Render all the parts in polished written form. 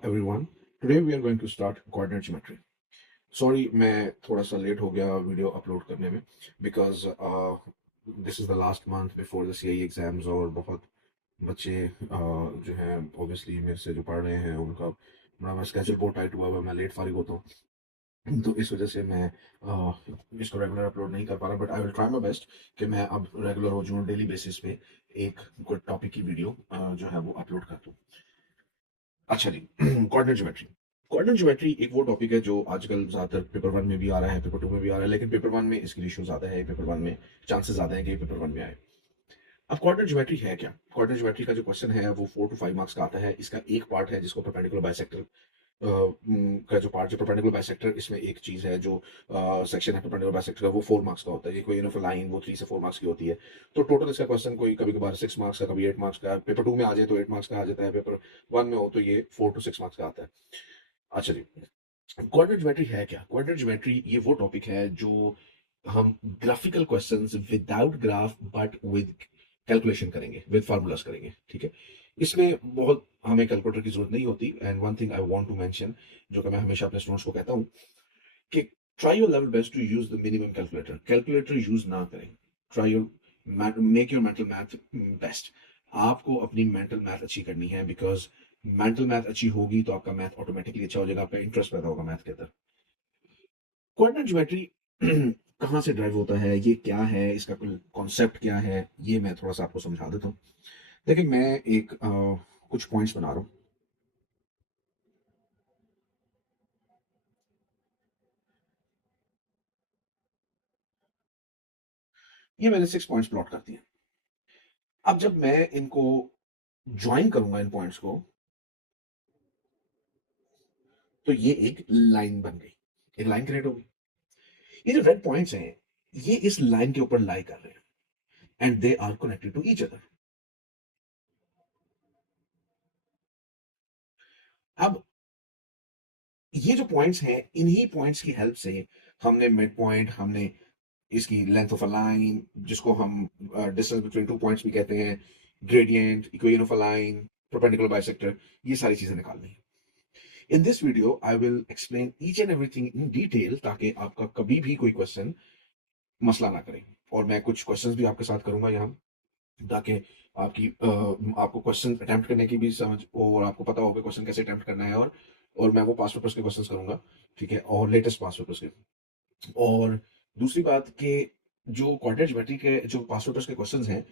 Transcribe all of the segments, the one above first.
Hello everyone. Today we are going to start coordinate geometry. Sorry मैं थोड़ा सा late हो गया वीडियो अपलोड करने में because this is the last month before the CIE exams और बहुत बच्चे जो हैं obviously मेरे से जो पढ़ रहे हैं उनका मेरा स्केड्यूल बहुत टाइट हुआ है, मैं लेट फारिग होता हूँ तो इस वजह से मैं इसको रेगुलर अपलोड नहीं कर पा रहा, but I will try my best कि मैं अब रेगुलर हो जाऊँ, डेली बेसिस पे एक गुड टॉपिक की वीडियो जो है वो अपलोड कर दूँ। अच्छा जी कोऑर्डिनेट ज्योमेट्री। कोऑर्डिनेट ज्योमेट्री एक वो टॉपिक है जो आजकल ज्यादातर पेपर वन में भी आ रहा है, पेपर टू में भी आ रहा है, लेकिन पेपर वन में इसकी इशू ज्यादा है, पेपर वन में चांसेस ज्यादा है कि पेपर वन में आए। अब कोऑर्डिनेट ज्योमेट्री है क्या? कोऑर्डिनेट ज्योमेट्री का जो क्वेश्चन है वो 4 to 5 मार्क्स का आता है। इसका एक पार्ट है जिसको परपेंडिकुलर बाइसेक्टर का जो पार्ट, जो परपेंडिकुलर बाइसेक्टर, इसमें एक चीज है जो सेक्शन है परपेंडिकुलर बाइसेक्टर का, वो 4 मार्क्स का होता है। ये कोई लाइन वो 3 से 4 मार्क्स की होती है। तो टोटल इसका क्वेश्चन कोई कभी कभार 6 मार्क्स का, कभी 8 मार्क्स का, पेपर टू में आ जाए तो 8 मार्क्स का आ जाता है, पेपर वन में हो तो ये 4 to 6 मार्क्स का आता है। अच्छा जी, कोऑर्डिनेट ज्योमेट्री है क्या? कोऑर्डिनेट ज्योमेट्री ये वो टॉपिक है जो हम graphical questions without graph but with calculation करेंगे, विद फार्मूलाज करेंगे, ठीक है। इसमें बहुत हमें कैलकुलेटर की जरूरत नहीं होती। And one thing I want to mention, जो कि मैं हमेशा अपने स्टूडेंट्स को कहता हूँ कि try your level best to use the minimum calculator. Calculator use ना करें। Try your make your mental math best. आपको अपनी मेंटल मैथ अच्छी करनी है, बिकॉज मेंटल मैथ अच्छी होगी तो आपका मैथ ऑटोमेटिकली अच्छा हो जाएगा, आपका इंटरेस्ट पैदा होगा मैथ के अंदर। कोऑर्डिनेट ज्योमेट्री कहाँ से ड्राइव होता है, ये क्या है, इसका कॉन्सेप्ट क्या है, ये मैं थोड़ा सा आपको समझा देता हूँ। देखिए मैं एक कुछ पॉइंट्स बना रहा हूँ। ये मैंने 6 पॉइंट्स प्लॉट कर दिए। अब जब मैं इनको ज्वाइन करूंगा इन पॉइंट्स को, तो ये एक लाइन बन गई, एक लाइन क्रिएट होगी। ये जो रेड पॉइंट्स हैं, ये इस लाइन के ऊपर लाई कर रहे हैं and they are connected to each other. अब ये जो पॉइंट्स हैं, इन्हीं पॉइंट्स की हेल्प से हमने मिड पॉइंट, हमने इसकी लेंथ ऑफ अ लाइन, जिसको हम डिस्टेंस बिटवीन 2 पॉइंट्स भी कहते हैं, gradient, equation of a line, perpendicular bisector, ये सारी चीजें निकालनी है। In this video I will explain each and everything in detail, ताकि आपका कभी भी कोई क्वेश्चन मसला ना करे। और मैं कुछ क्वेश्चंस भी आपके साथ करूंगा यहाँ, ताकि आपको क्वेश्चन अटेम्प्ट करने की भी समझ हो और आपको पता हो कि क्वेश्चन कैसे अटेम्प्ट करना है। और मैं वो पास पेपर्स के क्वेश्चंस करूंगा, ठीक है, और लेटेस्ट पास पेपर्स के। और दूसरी बात कि जो क्वाड्रेटिक ज्योमेट्री के जो पास पेपर्स के क्वेश्चंस हैं,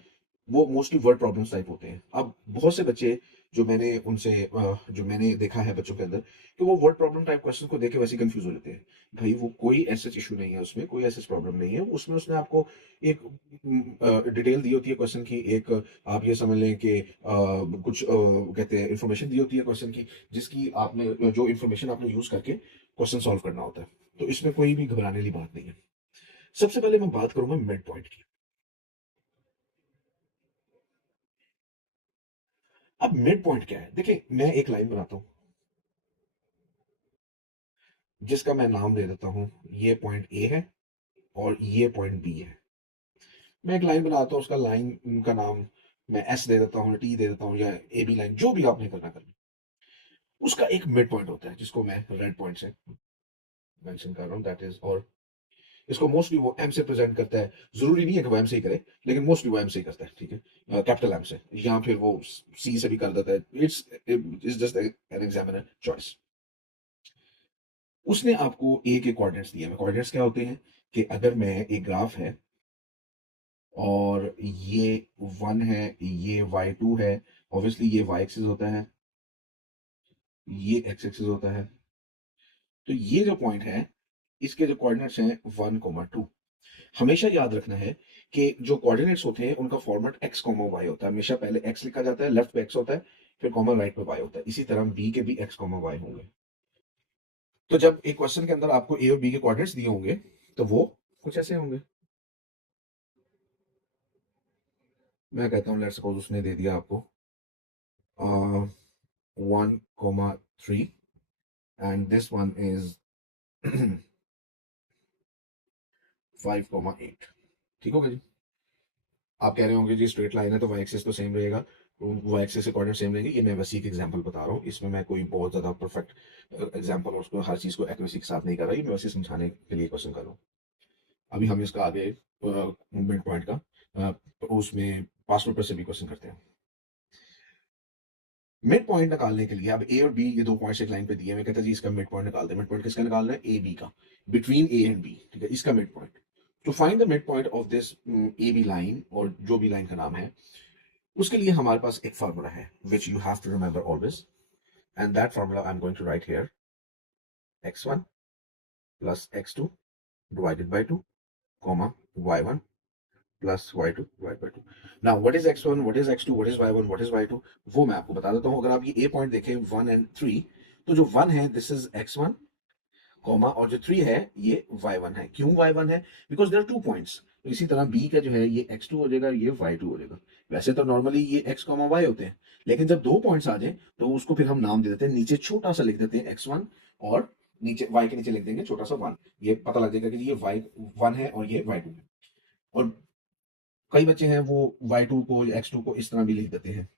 वो मोस्टली वर्ड प्रॉब्लम्स टाइप होते हैं। अब बहुत से बच्चे जो मैंने देखा है बच्चों के अंदर, कि वो वर्ड प्रॉब्लम टाइप क्वेश्चन को देख के वैसे ही कंफ्यूज हो जाते हैं। भाई वो कोई ऐसा इशू नहीं है, उसमें कोई ऐसा प्रॉब्लम नहीं है, उसमें उसने आपको एक डिटेल दी होती है क्वेश्चन की, एक आप ये समझ लें कि कुछ कहते हैं इंफॉर्मेशन दी होती है क्वेश्चन की, जिसकी आपने जो इंफॉर्मेशन आपने यूज करके क्वेश्चन सॉल्व करना होता है। तो इसमें कोई भी घबराने वाली बात नहीं है। सबसे पहले मैं बात करूंगा मिड पॉइंट की। अब मिड पॉइंट क्या है? देखिए मैं एक लाइन बनाता हूं जिसका मैं नाम दे देता हूं, ये पॉइंट ए है और ये पॉइंट बी है। मैं एक लाइन बनाता हूं, उसका लाइन का नाम मैं एस दे देता हूं, टी दे देता हूं, या ए बी लाइन, जो भी आपने करना कर। उसका एक मिड पॉइंट होता है जिसको मैं रेड पॉइंट से मेंशन कर रहा हूं, दैट इज, और इसको मोस्टली वो एम से प्रेजेंट करता है। जरूरी नहीं है कि वो एम से ही करे, लेकिन मोस्टली वो एम से ही करता है, ठीक है, कैपिटल एम से, या फिर वो सी से भी कर देता है। It's just an examiner choice. उसने आपको ए के कोऑर्डिनेट्स दिए हैं। कोऑर्डिनेट्स क्या होते हैं कि अगर मैं एक ग्राफ है और ये वन है, ये वाई टू है, ऑब्वियसली ये वाई एक्सिस होता है, ये एक्स एक्सिस होता है, तो ये जो पॉइंट है, इसके जो कोऑर्डिनेट्स हैं 1, 2। हमेशा याद रखना है कि जो कोऑर्डिनेट्स होते हैं उनका फॉर्मेट एक्स कॉमा वाई होता है। हमेशा पहले एक्स लिखा जाता है, लेफ्ट पे एक्स होता है, फिर कॉमा राइट पे वाई होता है। इसी तरह बी के भी एक्स कॉमा वाई होंगे। तो जब एक क्वेश्चन के अंदर आपको ए और बी के कोऑर्डिनेट्स दिए होंगे, तो वो कुछ ऐसे होंगे। मैं कहता हूँ लेट्स सपोज उसने दे दिया आपको 1, 3, एंड दिस वन इज 5, 8। ठीक होगा जी? आप कह रहे होंगे जी स्ट्रेट लाइन है तो वाई एक्सिस तो सेम रहेगा। वो एक्सेस से कोऑर्डिनेट सेम रहेंगे। ये मैं बस एक एग्जांपल बता रहा हूँ, इसमें मैं कोई बहुत ज्यादा परफेक्ट एग्जांपल और उसको हर चीज को एक्यूरेसी के साथ नहीं कर रहा, ये मैं वैसे समझाने के लिए क्वेश्चन कर रहा हूँ। अभी हम इसका आगे मिड पॉइंट का उसमें पासवर्ड पर से भी क्वेश्चन करते हैं। मिड पॉइंट निकालने के लिए अब ए और बी ये दो पॉइंट्स एक लाइन पे दिए, मैं कहता जी इसका मिड पॉइंट निकालते हैं। मिड पॉइंट किसका निकालना है? ए बी का, बिटवीन ए एंड बी, ठीक है, इसका mid point. To find the mid point of this A B line, और जो भी लाइन का नाम है, उसके लिए हमारे पास एक फार्मूला है which you have to remember always, and that formula I am going to write here, x1 plus x2 divided by 2, comma y1 plus y2 divide by 2। Now what is x1, what is x2, what is y1, what is y2, वो मैं आपको बता देता हूं। अगर आप ये ए point देखें 1 एंड 3, तो जो 1 है दिस इज x1, कॉमा, और जो 3 है ये y1 है। क्यों y1 है? Because there are 2 points. तो इसी तरह b का जो है ये x2 हो जाएगा, ये y2 हो जाएगा। वैसे तो नॉर्मली ये x, y होते हैं, लेकिन जब दो पॉइंट्स आ जाए तो उसको फिर हम नाम दे देते हैं, नीचे छोटा सा लिख देते हैं x1, और नीचे y के नीचे लिख देंगे छोटा सा 1। ये पता लग जाएगा कि ये y1 है और ये y2 है। और कई बच्चे हैं वो y2 को या x2 को इस तरह भी लिख देते हैं,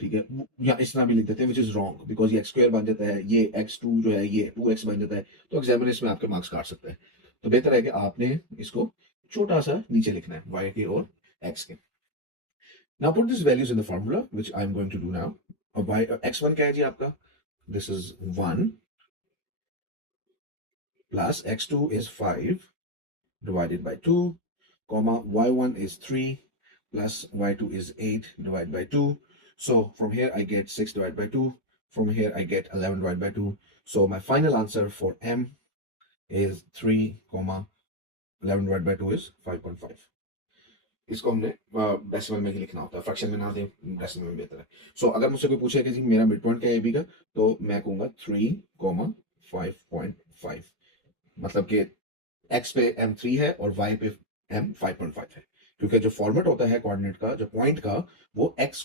ठीक है, या इस तरह भी लिख देते हैं, विच इज रॉन्ग, बिकॉज ये x² बन जाता है, ये x2 जो है ये 2x बन जाता है, तो एग्जामिनर इसमें आपके मार्क्स काट सकता है। तो बेहतर है कि आपने इसको छोटा सा नीचे लिखना है, y के और x के। Now put this values in the formula which I am going to do now. अब x1 क्या है जी आपका? This is 1 plus x2 is 5 divided by 2, comma, y1 is 3 plus y2 is 8 divided by 2. So from here I get 6 divided by 2. From here I get 11 divided by 2. So my final answer for m is 3, comma, 11 divided by 2 is 5.5. इसको हमने decimal में ही लिखना होता है, fraction में ना दें, decimal में बेहतर है। सो अगर मुझसे कोई पूछे कि जी मेरा मिड पॉइंट क्या है ए बी का, तो मैं कहूंगा 3, 5.5, मतलब कि x पे m3 है और y पे m 5.5 है, क्योंकि जो फॉर्मेट होता है कोऑर्डिनेट का, जो पॉइंट का, वो x,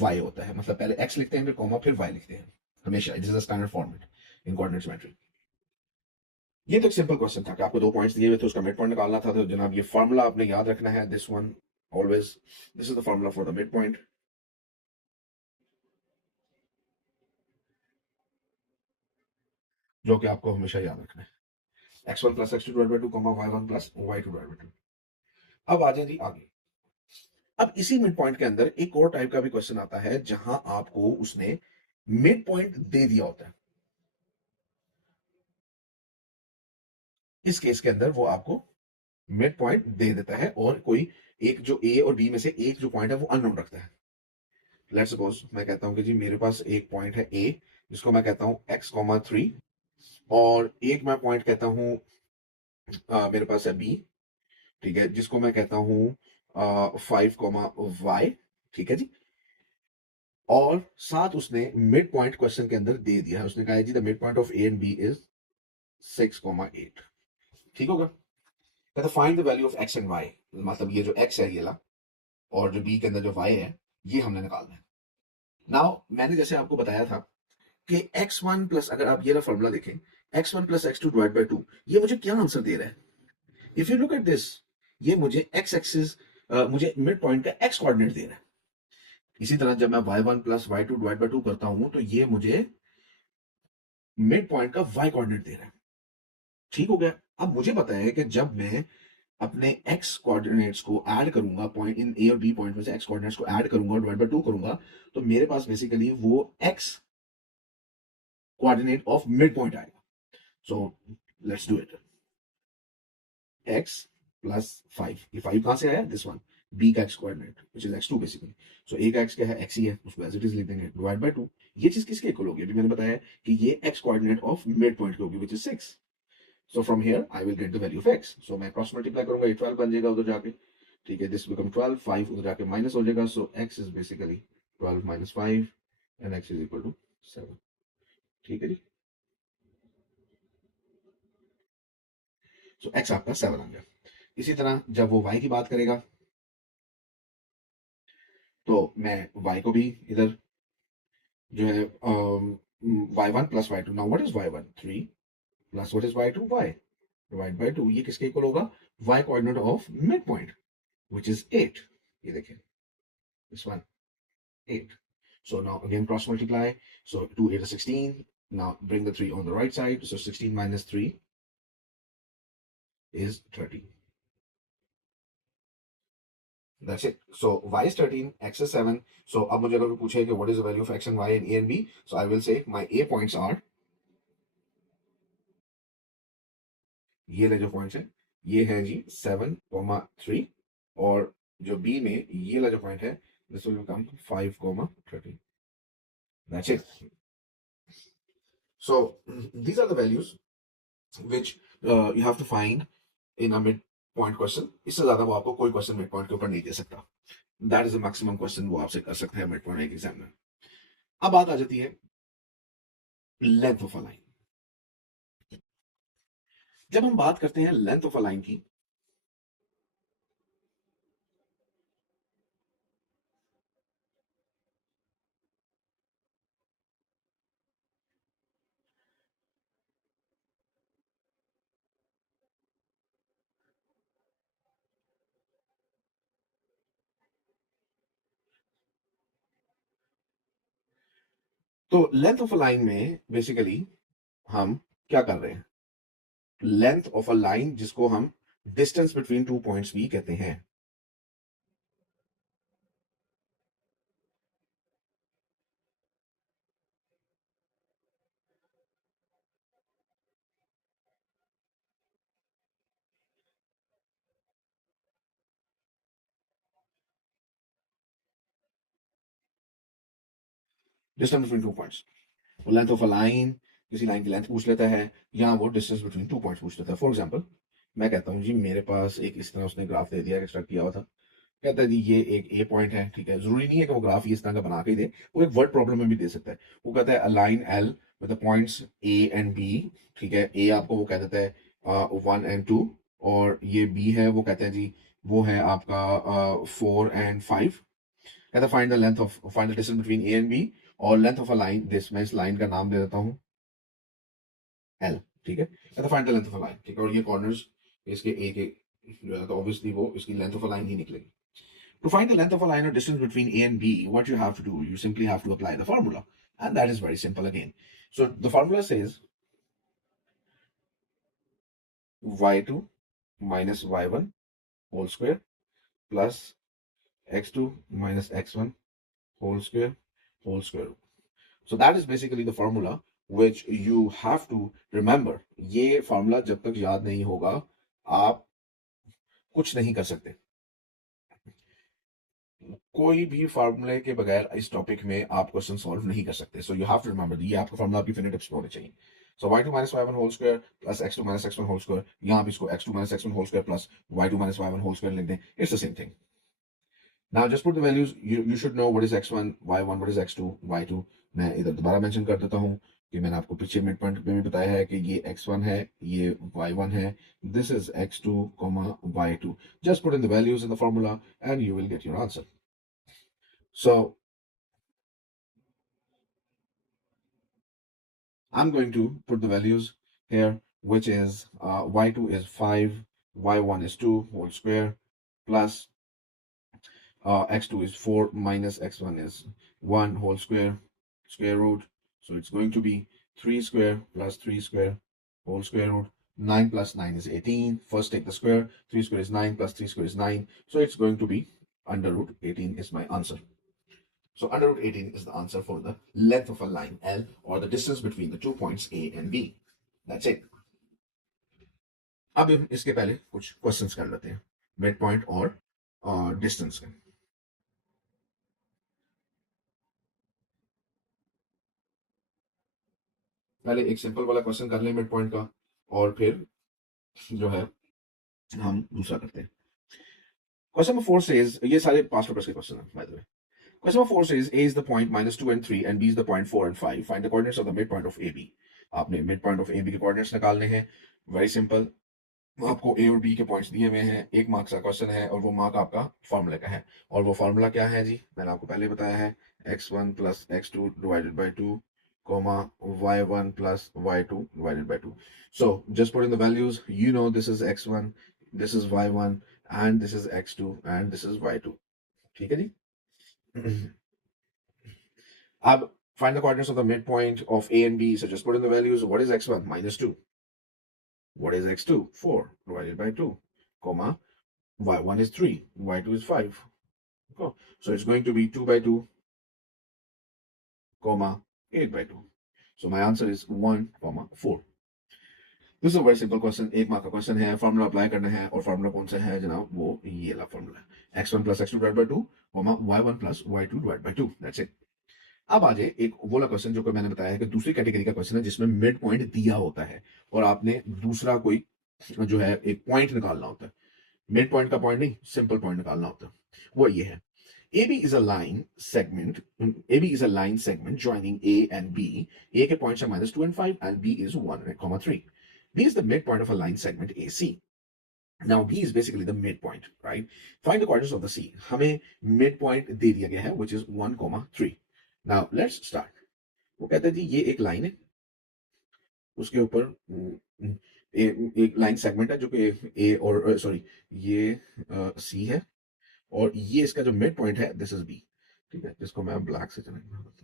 y होता है। मतलब पहले x लिखते हैं, फिर कॉमा, फिर y लिखते हैं हमेशा। This is a standard format in coordinate geometry. ये तो एक सिंपल क्वेश्चन था कि आपको दो पॉइंट्स दिए हुए थे, उसका मिड पॉइंट निकालना था। तो जनाब ये फॉर्मूला आपने याद रखना है, this one always, this is the formula for the mid point. जो कि आपको हमेशा याद रखना है, x1 plus x2 divide by 2, y1 plus y2 divide by 2। अब आ जाए जी आगे। अब इसी मिड पॉइंट के अंदर एक और टाइप का भी क्वेश्चन आता है, जहां आपको उसने मिड पॉइंट दे दिया होता है। इस केस के अंदर वो आपको मिड पॉइंट दे देता है, और कोई एक जो ए और बी में से एक जो पॉइंट है वो अननोन रखता है। लेट्स सपोज मैं कहता हूं कि जी मेरे पास एक पॉइंट है ए, जिसको मैं कहता हूं x, 3, और एक मैं पॉइंट कहता हूं मेरे पास है बी, ठीक है, जिसको मैं कहता हूं 5, y, ठीक है जी। और साथ उसने मिड पॉइंट क्वेश्चन के अंदर दे दिया है, उसने कहा है जी the mid point of A and B is 6, 8, ठीक होगा। कहता find the value of x and y, मतलब ये जो x है ये ला, और जो b के अंदर जो y है ये हमने निकालना है। नाउ मैंने जैसे आपको बताया था कि x1 प्लस, अगर आप ये फॉर्मूला देखें, x1 plus x2 divide by 2, ये मुझे क्या आंसर दे रहा है? If you look at this, ये मुझे x एक्सिस, मुझे मिड पॉइंट का x कोऑर्डिनेट दे रहा है। इसी तरह जब मैं y1 plus y2 divide by 2 करता हूं, तो ये मुझे मिड पॉइंट का y कोऑर्डिनेट दे रहा है, ठीक हो गया। अब मुझे पता है कि जब मैं अपने x कोऑर्डिनेट्स को ऐड करूंगा, पॉइंट इन ए और बी पॉइंट में से x कोऑर्डिनेट्स को ऐड करूंगा और डिवाइड बाय 2 करूंगा, तो मेरे पास बेसिकली वो x coordinate of mid point आएगा। So let's do it. x plus 5, ये 5 कहां से आया? दिस वन, b का x coordinate which is x2 basically. So a का x क्या है? x ही है, उसको एज इट इज लिख देंगे, डिवाइड बाय 2। ये चीज किसके इक्वल होगी? अभी मैंने बताया कि ये x coordinate of mid point की होगी, which is 6। So from here I will get the value of x। सो मैं क्रॉस मल्टीप्लाई करूंगा, ये 12 बन जाएगा उधर जाके, ठीक है, दिस बिकम 12, 5 उधर जाके माइनस हो जाएगा। So x is basically 12 minus 5 and x is equal to 7, ठीक है जी। सो x आपका 7 आ गया। इसी तरह जब वो y की बात करेगा, तो मैं y को भी इधर जो है y1 plus y2, now what is y1? 3 plus what is y2? y divide by 2। ये किसके इक्वल होगा? y coordinate of mid point which is 8। ये देखिए, this one, 8. So now again cross multiply. So 2 8 is 16. Now bring the 3 on the right side. So 16 minus 3 is 30. That's it. So y is 13, x is 7. So अब मुझे अगर पूछे कि what is the value of x and y in a and b, so I will say my a points are, ये ले जो points है ये है जी 7, 3, और जो b में ये वाला जो पॉइंट है this will become 5, 13. That's it. So these are the values which you have to find in a midpoint question. इससे ज्यादा वो आपको कोई क्वेश्चन midpoint के ऊपर नहीं दे सकता. That is the maximum question वो आपसे कर सकते हैं midpoint एग्जाम में. अब बात आ जाती है लेंथ ऑफ अ लाइन. जब हम बात करते हैं लेंथ ऑफ अ लाइन की, तो लेंथ ऑफ अ लाइन में बेसिकली हम क्या कर रहे हैं, लेंथ ऑफ अ लाइन जिसको हम डिस्टेंस बिटवीन टू पॉइंट्स भी कहते हैं. Distance between two points, length of a line किसी लाइन की लेंथ पूछ लेता है या वो डिस्टेंस बिटवीन टू पॉइंट्स पूछ लेता है. फॉर एग्जांपल मैं कहता हूँ जी मेरे पास एक इस तरह उसने ग्राफ दे दिया, एक्सट्रैक्ट किया हुआ था. कहता है जी ये एक ए पॉइंट है, ठीक है. जरूरी नहीं है कि वो ग्राफ ही इस तरह का बना के ही दे, वो एक वर्ड प्रॉब्लम में भी दे सकता है. वो कहता है a line L with the points A and B, ठीक है. ए आपको वो कह देता है 1 and 2, और ये बी है वो कहते हैं जी वो है आपका 4 and 5. कहता है find the distance between A and B और length of a line this. मैं इस लाइन का नाम दे देता हूँ एल, ठीक है. कहता find the length of a line, ठीक है. और ये कॉर्नर्स इसके ए के जो है तो ऑब्वियसली वो इसकी लेंथ ऑफ अ लाइन ही निकलेगी. To find the length of a line or distance between A and B, what you have to do, you simply have to apply the formula. And that is very simple again. So the formula says y2 minus y1 whole square plus x2 minus x1 whole square root. So that is basically the formula which you have to remember. ये formula जब तक याद नहीं होगा आप कुछ नहीं कर सकते. कोई भी फार्मूले के बगैर इस टॉपिक में आप क्वेश्चन सॉल्व नहीं कर सकते. So you have to remember ये आपका फार्मूला आपकी फिंगर टिप्स में होना चाहिए. सो y2 minus y1 whole square plus x2 minus x1 whole square, यहाँ भी इसको x2 minus x1 whole square plus y2 minus y1 whole square लिख दें. It's the same thing. Now just put the values. You should know what is x1, y1, what is x2, y2. मैं इधर दोबारा mention कर देता हूँ कि मैंने आपको पीछे मिड पॉइंट में भी बताया है कि ये x1 है, ये y1 है. This is x2, y2. Just put in the values in the formula and you will get your answer. So I'm going to put the values here, which is y2 is 5, y1 is 2 whole square plus x2 is 4 minus x1 is 1 whole square root. So it's going to be 3 square plus 3 square whole square root. 9 plus 9 is 18. First take the square. 3 square is 9 plus 3 square is 9. So it's going to be under root 18 is my answer. So under root 18 is the answer for the length of a line L, or the distance between the 2 points A and B. That's it. अब हम इसके पहले कुछ questions कर लेते हैं mid point और distance के. पहले एक सिंपल वाला क्वेश्चन कर लें मिड पॉइंट का, और फिर जो है हम दूसरा करते हैं. क्वेश्चन नंबर 4 says, ये सारे पास्ट पेपर्स के क्वेश्चन हैं by the way. Question number 4 says A is the point -2 and 3 and B is the point 4 and 5. Find the coordinates of the midpoint of AB. आपने midpoint of AB के coordinates निकालने हैं. Very simple. आपको A और B के points दिए हुए हैं. 1 मार्क्स का क्वेश्चन है और वो मार्क आपका फॉर्मूला का है. और वो फॉर्मूला क्या है जी, मैंने आपको पहले बताया है. x1 plus x2 divided by 2, comma y1 plus y2 divided by 2. So just put in the values. You know this is x1, this is y1, and this is x2, and this is y2. ठीक है जी. अब find the coordinates of the midpoint of A and B, so just put in the values. What is x1? -2. What is x2? 4 divided by 2, comma, y1 is 3, y2 is 5. Oh, so it's going to be 2 by 2, comma, 8 by 2. So my answer is 1, comma, 4. This is very simple question, एक mark का question है, formula apply करना है, और formula कौन सा है जनाब, वो ये वाला फॉर्मूला है, x1 plus x2 divide by 2, y1 plus y2 divide by 2, that's it. अब आ जाए एक वो वाला क्वेश्चन जो कि मैंने बताया है कि दूसरी कैटेगरी का क्वेश्चन है जिसमें मिड पॉइंट दिया होता है और आपने दूसरा कोई जो है एक पॉइंट निकालना होता है। मिड पॉइंट का पॉइंट नहीं, सिंपल पॉइंट निकालना होता है। वो ये है, AB is a line segment. AB is a line segment joining A and B. A के points are -2 and 5, and B is 1, 3. B is the midpoint of a line segment AC. Now B is basically the midpoint, right? Find the coordinates of the C. हमें midpoint दे दिया गया है, which is 1, 3. Now let's start. वो कहते हैं जी ये एक line है, उसके ऊपर एक लाइन सेगमेंट है जो कि ए और सॉरी ये सी है, और ये इसका जो मिड पॉइंट है दिस इज बी, ठीक है, जिसको मैं ब्लैक से चलेंगे,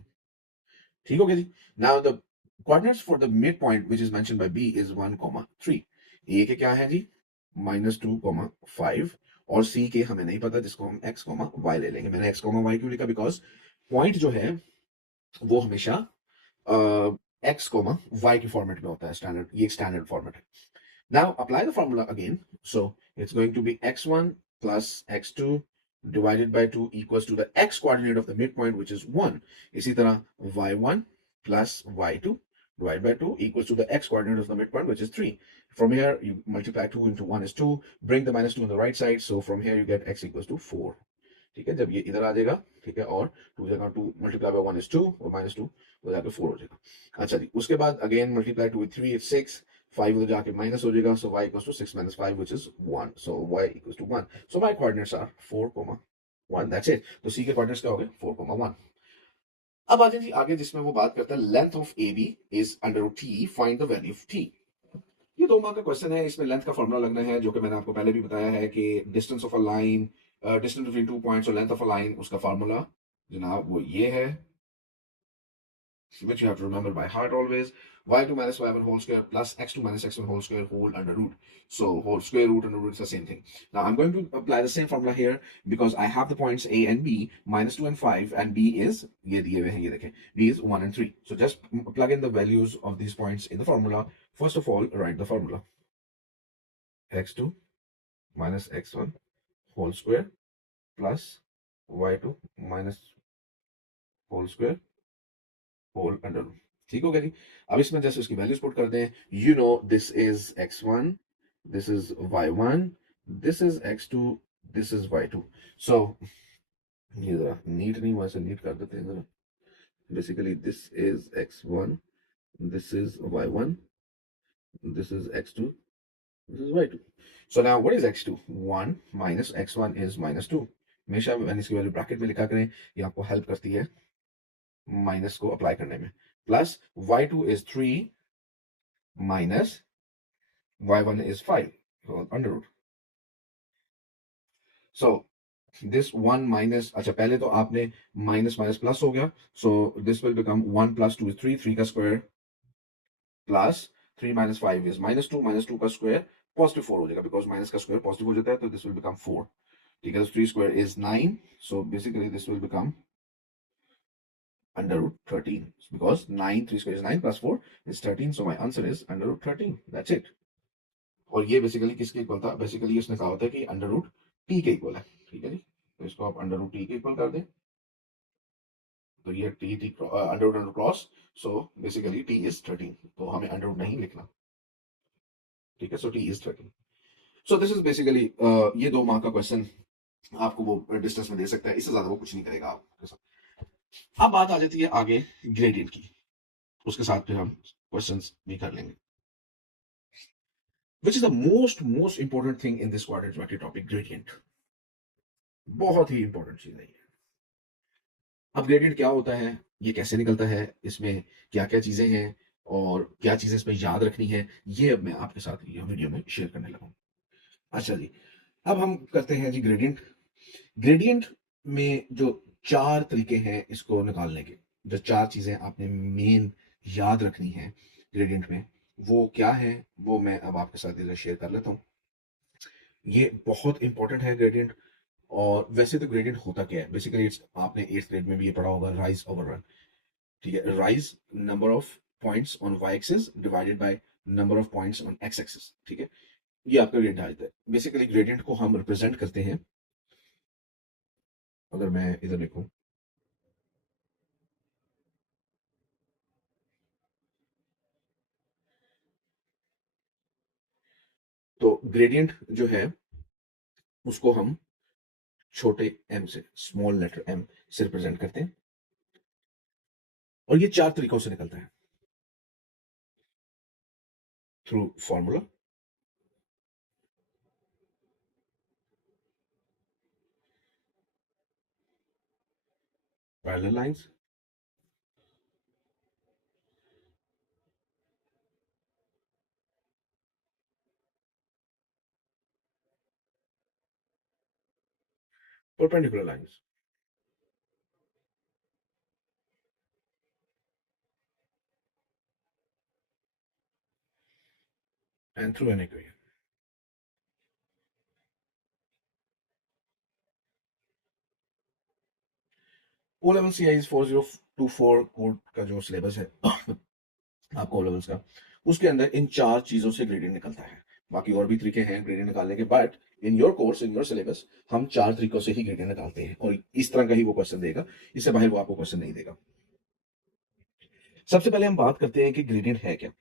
ठीक हो गया जी। Now the coordinates for the mid point which is mentioned by B is 1, 3। A के क्या है जी, -2, 5, और सी के हमें नहीं पता, जिसको हम x, y ले लेंगे। मैंने x, y क्यों लिखा, बिकॉज पॉइंट जो है वो हमेशा x, y के फॉर्मेट में होता है, स्टैंडर्ड, ये स्टैंडर्ड फॉर्मेट है। Now apply the formula again, so it's going to be x1 plus x2 divided by 2 equals to the x coordinate of the midpoint, which is 1. इसी तरह y1 plus y2 divided by 2 equals to the x coordinate of the midpoint, which is 3. From here, you multiply 2 into 1 is 2. Bring the -2 on the right side. So from here, you get x equals to 4. ठीक है, जब ये इधर आ जाएगा, ठीक है, और 2 जगह 2 मल्टीप्लाई बाय 1 is 2, और -2 हो जाकर 4 हो जाएगा। अच्छा जी, उसके बाद अगेन मल्टीप्लाई 2 with 3 is 6, 5 उधर जाके माइनस हो जाएगा, so y equals to 6 minus 5, which is 1. So y equals to 1. So my coordinates are 4, 1. That's it. तो c के coordinates क्या हो गए, 4, 1. अब आ जाए जी आगे, जिसमें वो बात करता है length of A B is √t, find the value of t। ये 2 मार्क का क्वेश्चन है, इसमें लेंथ का फॉर्मूला लगना है, जो कि मैंने आपको पहले भी बताया है कि distance of a line, distance between 2 points और लेंथ ऑफ अ लाइन, उसका फॉर्मूला जनाब वो ये है, which you have to remember by heart always. Y2 minus y1 whole square plus x2 minus x1 whole square whole under root. So whole square root under root is the same thing. Now I'm going to apply the same formula here because I have the points A and B, -2 and 5, and B is ये दिए हुए हैं, ये देखें, B is 1 and 3. So just plug in the values of these points in the formula. First of all, write the formula. x2 minus x1 whole square plus y2 minus whole square whole under root. ठीक हो गया जी। अब इसमें जैसे उसकी values put करते हैं, you know this is x1, this is y1, this is x2, this is y2। सो ये जरा नीट नहीं हुआ, ऐसे नीट कर देते हैं जरा। Basically this is x1, this is y1, this is x2, this is y2. So now what is x2? 1 minus x1 is -2. हमेशा मैंने इसकी वैल्यू ब्रैकेट में लिखा करें, ये आपको हेल्प करती है माइनस को अप्लाई करने में। Plus y2 is 3 minus y1 is 5, so under root. So this 1 minus, अच्छा पहले तो आपने माइनस माइनस प्लस हो गया, so this will become 1 plus 2 is 3, 3 का स्क्वायर प्लस 3 minus 5 is -2 का स्क्वायर पॉजिटिव 4 हो जाएगा, बिकॉज माइनस का स्क्वायर पॉजिटिव हो जाता है, तो दिस विल बिकम 4, ठीक है। 3 square is 9, so basically this will become under root 13, because 9, 3 square is 9 plus 4 is 13, so my answer is under root 13. That's it. और ये बेसिकली किसके इक्वल था, बेसिकली इसने कहा होता है कि अंडर रूट टी के इक्वल है, ठीक है जी। तो इसको आप अंडर रूट टी के इक्वल कर दें, तो ये T T under root under cross, so basically T is 13, तो हमें अंडर रूट नहीं लिखना, ठीक है। So T is 13। So this is basically ये 2 मार्क का क्वेश्चन आपको वो डिस्टेंस में दे सकता है, इससे ज्यादा वो कुछ नहीं करेगा आपके साथ। अब बात आ जाती है आगे ग्रेडियंट की, उसके साथ फिर हम क्वेश्चंस भी कर लेंगे। Which is the most important thing in this quadrant geometry topic, gradient. बहुत ही इंपॉर्टेंट चीज है ये। अब ग्रेडियंट क्या होता है, ये कैसे निकलता है, इसमें क्या क्या चीजें हैं और क्या चीजें इसमें याद रखनी है, ये अब मैं आपके साथ ये वीडियो में शेयर करने लगा हूं। अच्छा जी, अब हम करते हैं जी ग्रेडियंट। ग्रेडियंट में जो 4 तरीके हैं इसको निकालने के, जो 4 चीज़ें आपने मेन याद रखनी है ग्रेडिएंट में, वो क्या है, वो मैं अब आपके साथ इधर शेयर कर लेता हूँ। ये बहुत इंपॉर्टेंट है ग्रेडिएंट। और वैसे तो ग्रेडिएंट होता क्या है, बेसिकली इट्स, आपने 8th ग्रेड में भी ये पढ़ा होगा, राइज ओवर रन। ठीक है, rise number of points on Y axis divided by number of points on x axis. ठीक है, ये आपका ग्रेडिएंट आ जाता है। बेसिकली ग्रेडिएंट को हम रिप्रेजेंट करते हैं, अगर मैं इधर लिखूं, तो ग्रेडियंट जो है उसको हम छोटे एम से, स्मॉल लेटर एम से रिप्रेजेंट करते हैं। और ये 4 तरीकों से निकलता है, through formula, parallel lines, perpendicular lines. And through an equation. O level C I 4024 code का जो सिलेबस है आपको ओ लेवल्स का, उसके अंदर इन 4 चीजों से ग्रेडियंट निकलता है। बाकी और भी तरीके हैं ग्रेडियंट निकालने के, but in your course, in your syllabus, हम 4 तरीकों से ही ग्रेडियंट निकालते हैं, और इस तरह का ही वो क्वेश्चन देगा, इससे बाहर वो आपको क्वेश्चन नहीं देगा। सबसे पहले हम बात करते हैं कि ग्रेडियंट है क्या।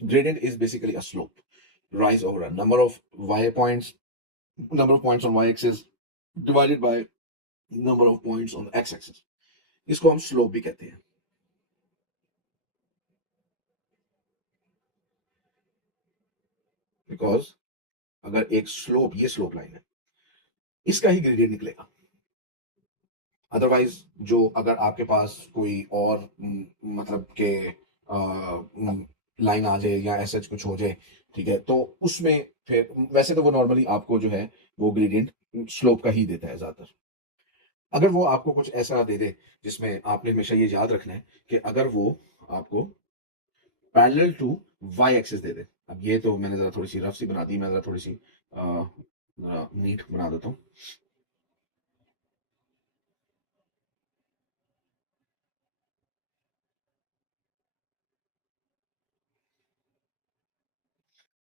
Gradient is basically a slope, rise over a number of y points, number of points on y-axis divided by number of points on the x-axis. इसको हम slope भी कहते हैं। Because अगर एक slope, ये slope line है, इसका ही gradient निकलेगा। अदरवाइज जो अगर आपके पास कोई और मतलब के लाइन आ जाए या ऐसा कुछ हो जाए, ठीक है, तो उसमें फिर वैसे तो वो नॉर्मली आपको जो है वो ग्रेडियंट स्लोप का ही देता है ज्यादातर। अगर वो आपको कुछ ऐसा दे दे जिसमें आपने हमेशा ये याद रखना है कि अगर वो आपको पैरेलल टू वाई एक्सिस दे दे, अब ये तो मैंने जरा थोड़ी सी रफ सी बना दी, मैं जरा थोड़ी सी नीट बना देता हूँ।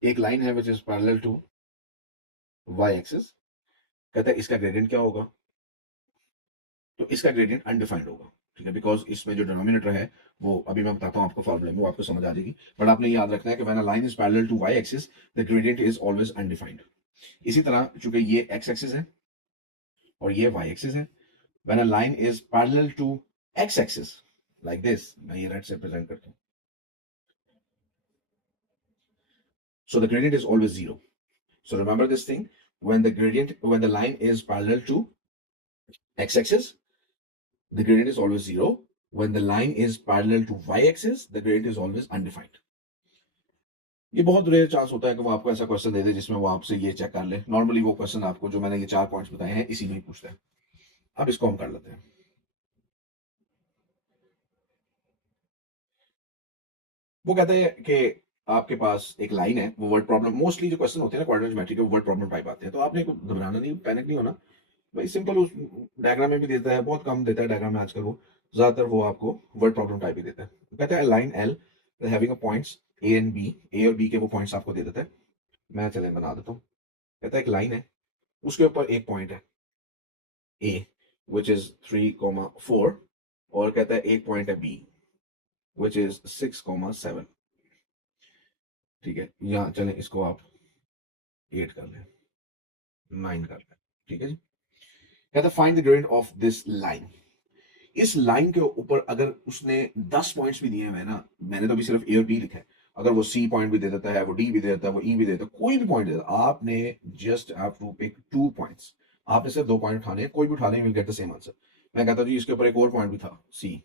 एक लाइन है which is parallel to Y axis, कहता है इसका ग्रेडियंट क्या होगा, तो इसका ग्रेडियंट अनडिफाइंड होगा। ठीक है, बिकॉज इसमें जो डिनोमिनेटर है वो अभी मैं बताता हूँ आपको फॉर्मूले में, वो आपको समझ आ जाएगी। बट आपने याद रखना है कि when a line is parallel to Y axis the gradient is always undefined. इसी तरह चूंकि ये एक्स एक्सिस है और ये वाई एक्सिस है, when a line is parallel to X axis like this, मैं ये रेड से प्रेजेंट करता हूँ, so the gradient is always zero. So remember this thing, when the line is parallel to x-axis, the gradient is always zero. When the line is parallel to y-axis, the gradient is always undefined. ये बहुत rare chance होता है कि वो आपको ऐसा question दे दे जिसमें वो आपसे ये चेक कर ले। नॉर्मली वो क्वेश्चन आपको जो मैंने ये 4 पॉइंट्स बताए हैं इसी में ही पूछता है। अब इसको हम कर लेते हैं। वो कहता है कि आपके पास एक लाइन है, वो वर्ड प्रॉब्लम, मोस्टली जो क्वेश्चन होते हैं ना क्वाड्रेटिक ज्योमेट्री के, वो वर्ड प्रॉब्लम टाइप आते हैं, तो आपने घबराना नहीं, पैनिक नहीं होना भाई। सिंपल उस डायग्राम में भी देता है, बहुत कम देता है डायग्राम में आजकल, वो ज्यादातर वो आपको वर्ड प्रॉब्लम टाइप ही देता है। कहता है line L having a points A and B, A और बी के वो पॉइंट्स आपको दे देता है। मैं चले बना देता हूँ। कहता है एक लाइन है, उसके ऊपर एक पॉइंट है ए विच इज 3,4, और कहता है एक पॉइंट है बी विच इज 6,7। ठीक है, यहाँ चले इसको आप 8 कर लें, 9 कर लें। ठीक है जी, कहता है find the gradient of this line. इस लाइन के ऊपर अगर उसने 10 पॉइंट्स भी दिए हुए हैं ना, मैंने तो अभी सिर्फ ए और बी लिखा है, अगर वो सी पॉइंट भी दे देता है, वो डी भी दे देता है, वो ई भी दे देता है, कोई भी पॉइंट दे देता है, आपने just have to pick 2 points. आपने सिर्फ 2 पॉइंट उठाने हैं, कोई भी उठा लें, will get the same answer. मैं कहता हूँ जी इसके ऊपर एक और पॉइंट भी था सी,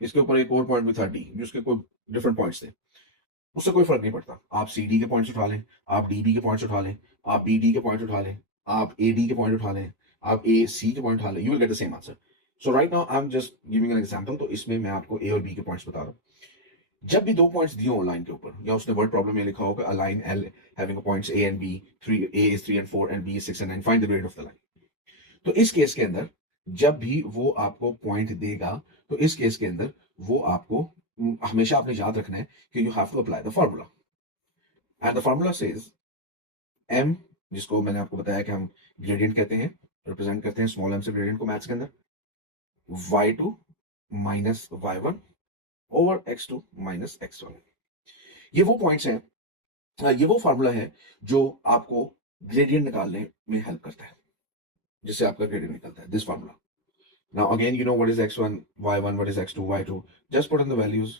इसके ऊपर एक और पॉइंट भी था डी, जिसके कोई डिफरेंट पॉइंट्स थे, उससे कोई फर्क नहीं पड़ता। आप सी डी के पॉइंट्स उठा लें, आप डी बी के पॉइंट्स उठा लें, आप बी डी के पॉइंट उठा लें, आप ए डी के पॉइंट उठा लें, आप ए सी के पॉइंट उठा लें, you will get the same answer. So right now I am just giving an example. तो इसमें मैं आपको ए और बी के पॉइंट्स बता रहा हूँ। जब भी दो पॉइंट्स दिए हो लाइन के ऊपर, या उसने वर्ड प्रॉब्लम में लिखा होगा a line L having points A and B, 3 A is 3 and 4 and B is 6 and 9, find the grade of the line. तो इस केस के अंदर जब भी वो आपको पॉइंट देगा, तो इस केस के अंदर वो आपको हमेशा आपने याद रखना है कि you have to apply the formula, and the formula says m, जिसको मैंने आपको बताया कि हम ग्रेडियंट कहते हैं, रिप्रेजेंट करते हैं स्मॉल m से ग्रेडियंट को मैथ्स के अंदर, y2 minus y1 over x2 minus x1। ये वो पॉइंट्स हैं, ये वो फार्मूला है जो आपको ग्रेडियंट निकालने में हेल्प करता है, जिससे आपका ग्रेडियंट निकलता है, this formula. Now again, you know what is x1, y1, what is x2, y2. Just put in the values.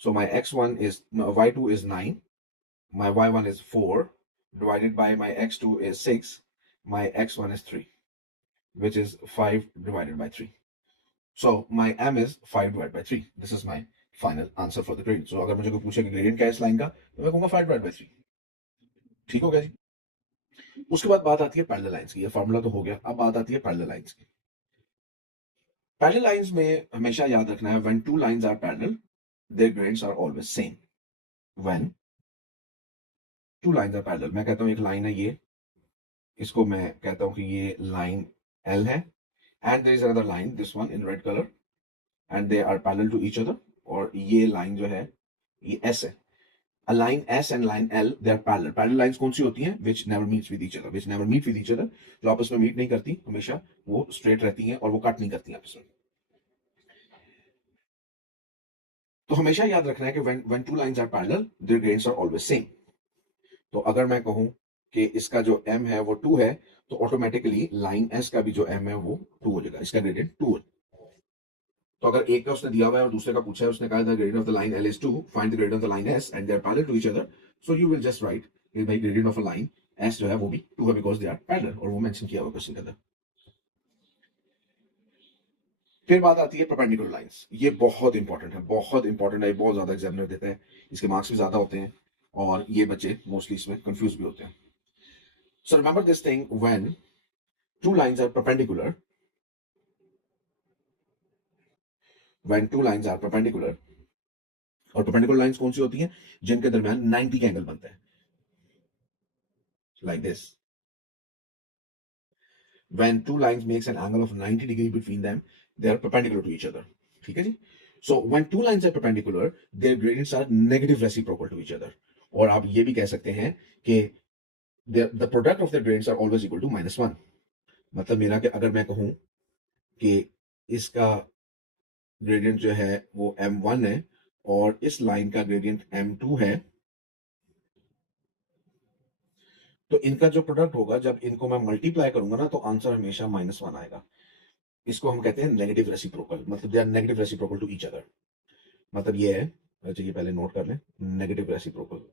So my x1 is, no, y2 is 9, my y1 is 4, divided by my x2 is 6, my x1 is 3, which is 5 divided by 3. So my m is 5 divided by 3. This is my final answer for the gradient. So अगर मुझे कोई पूछे कि gradient क्या है इस line का, तो मैं कहूँगा 5 divided by 3। ठीक हो गया जी। उसके बाद बात आती है पैरेलल लाइंस की। ये फार्मूला तो हो गया, अब बात आती है पैरेलल लाइंस की। पैरेलल लाइंस में हमेशा याद रखना है, when two lines are parallel, their gradients are always same. When two lines are parallel, मैं कहता हूं एक लाइन है ये, इसको मैं कहता हूं कि ये लाइन L है, and there is another line, this one in red color, and they are parallel to each other, और ये लाइन जो है ये S है। A line S and line L, they are parallel. Parallel lines कौन सी होती हैं? Which never meets with each other. Which never meet with each other. जो आपस में मीट नहीं करती, हमेशा वो स्ट्रेट रहती हैं और वो कट नहीं करती आपस में। तो हमेशा याद रखना है कि when two lines are parallel, their gradients are always same. तो अगर मैं कहूं कि इसका जो m है वो 2 है, तो ऑटोमेटिकली लाइन s का भी जो m है वो 2 हो जाएगा, इसका ग्रेडियंट 2 है। तो अगर एक का उसने दिया हुआ है और दूसरे का पूछा है, उसने कहा the gradient of the line l is 2, find the gradient of the line s and they are parallel to each other, so you will just write कि भाई gradient of a line s जो है वो भी 2 है, because they are parallel, और वो mention किया हुआ क्वेश्चन के अंदर। फिर बात आती है परपेंडिकुलर लाइंस। ये बहुत इंपॉर्टेंट है, बहुत इंपॉर्टेंट है, बहुत ज्यादा एग्जामिनर देता है, इसके मार्क्स भी ज्यादा होते हैं, और ये बच्चे मोस्टली इसमें कंफ्यूज भी होते हैं। So remember this thing, when two lines are perpendicular, when two lines are perpendicular, और perpendicular lines कौन सी होती हैं? जिनके दरमियान 90 का एंगल बनता है, like this. When two lines makes an angle of 90 degree between them, they are perpendicular to each other. ठीक है जी। So when two lines are perpendicular, their gradients are negative reciprocal to each other. और आप ये भी कह सकते हैं कि the product of their gradients are always equal to -1। मतलब मेरा कि अगर मैं कहूं कि इसका ग्रेडियंट जो है वो m1 है और इस लाइन का ग्रेडियंट m2 है, तो इनका जो प्रोडक्ट होगा, जब इनको मैं मल्टीप्लाई करूंगा ना, तो आंसर हमेशा -1 आएगा। इसको हम कहते हैं नेगेटिव रेसिप्रोकल, मतलब they are negative reciprocal to each other. मतलब ये है, अच्छा ये पहले नोट कर लें, नेगेटिव रेसिप्रोकल।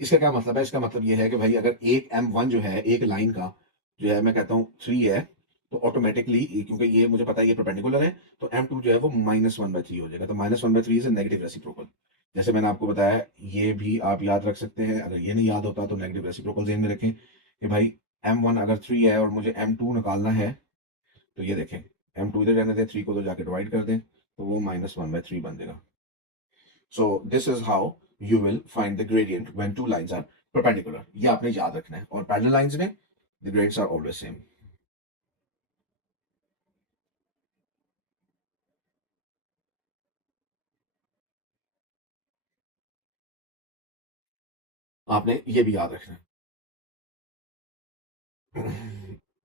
इसका क्या मतलब है? इसका मतलब ये है कि भाई अगर एक m1 जो है एक लाइन का जो है, मैं कहता हूं 3 है, तो ऑटोमेटिकली क्योंकि ये मुझे पता है ये परपेंडिकुलर है, तो m2 जो है वो -1/3 हो जाएगा। तो -1/3 इज नेगेटिव रेसिप्रोकल। जैसे मैंने आपको बताया, ये भी आप याद रख सकते हैं। अगर ये नहीं याद होता तो नेगेटिव रेसिप्रोकल ध्यान में रखें कि भाई m1 अगर 3 है और मुझे m2 निकालना है, तो ये देखें, m2 इधर रहने दें, 3 को तो जाके डिवाइड कर दें, तो वो -1/3 बन देगा। So this is how you will find the gradient when two lines are perpendicular. ये आपने याद रखना है। और parallel lines में the gradients are always same. आपने ये भी याद रखना है।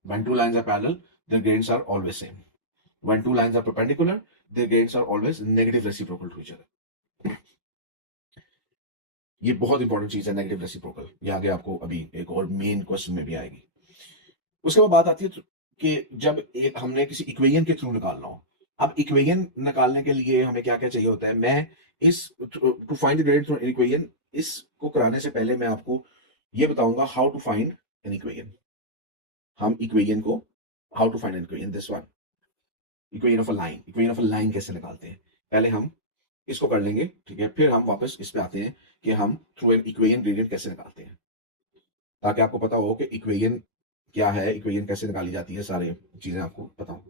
When two lines are parallel, their gradients are always same. When two lines are perpendicular, their gradients are always negative reciprocal to each other. ये बहुत important चीज है, नेगेटिव रेसिप्रोकल। ये आगे आपको अभी एक और मेन क्वेश्चन में भी आएगी। उसके बाद बात आती है कि जब एक हमने किसी इक्वेशन के थ्रू निकालना हो। अब इक्वेशन निकालने के लिए हमें क्या क्या चाहिए होता है? मैं इस to find the gradient from equation, इसको कराने से पहले मैं आपको ये बताऊंगा how to find an equation. हम इक्वेशन को, how to find an equation, this one, equation of a line. Equation of a line कैसे निकालते हैं? पहले हम इसको कर लेंगे, ठीक है। फिर हम वापस इस पे आते हैं कि हम थ्रू एन इक्वेशन ग्रेडियंट कैसे निकालते हैं, ताकि आपको पता हो कि इक्वेशन क्या है, इक्वेशन कैसे निकाली जाती है, सारी चीजें आपको पता हो।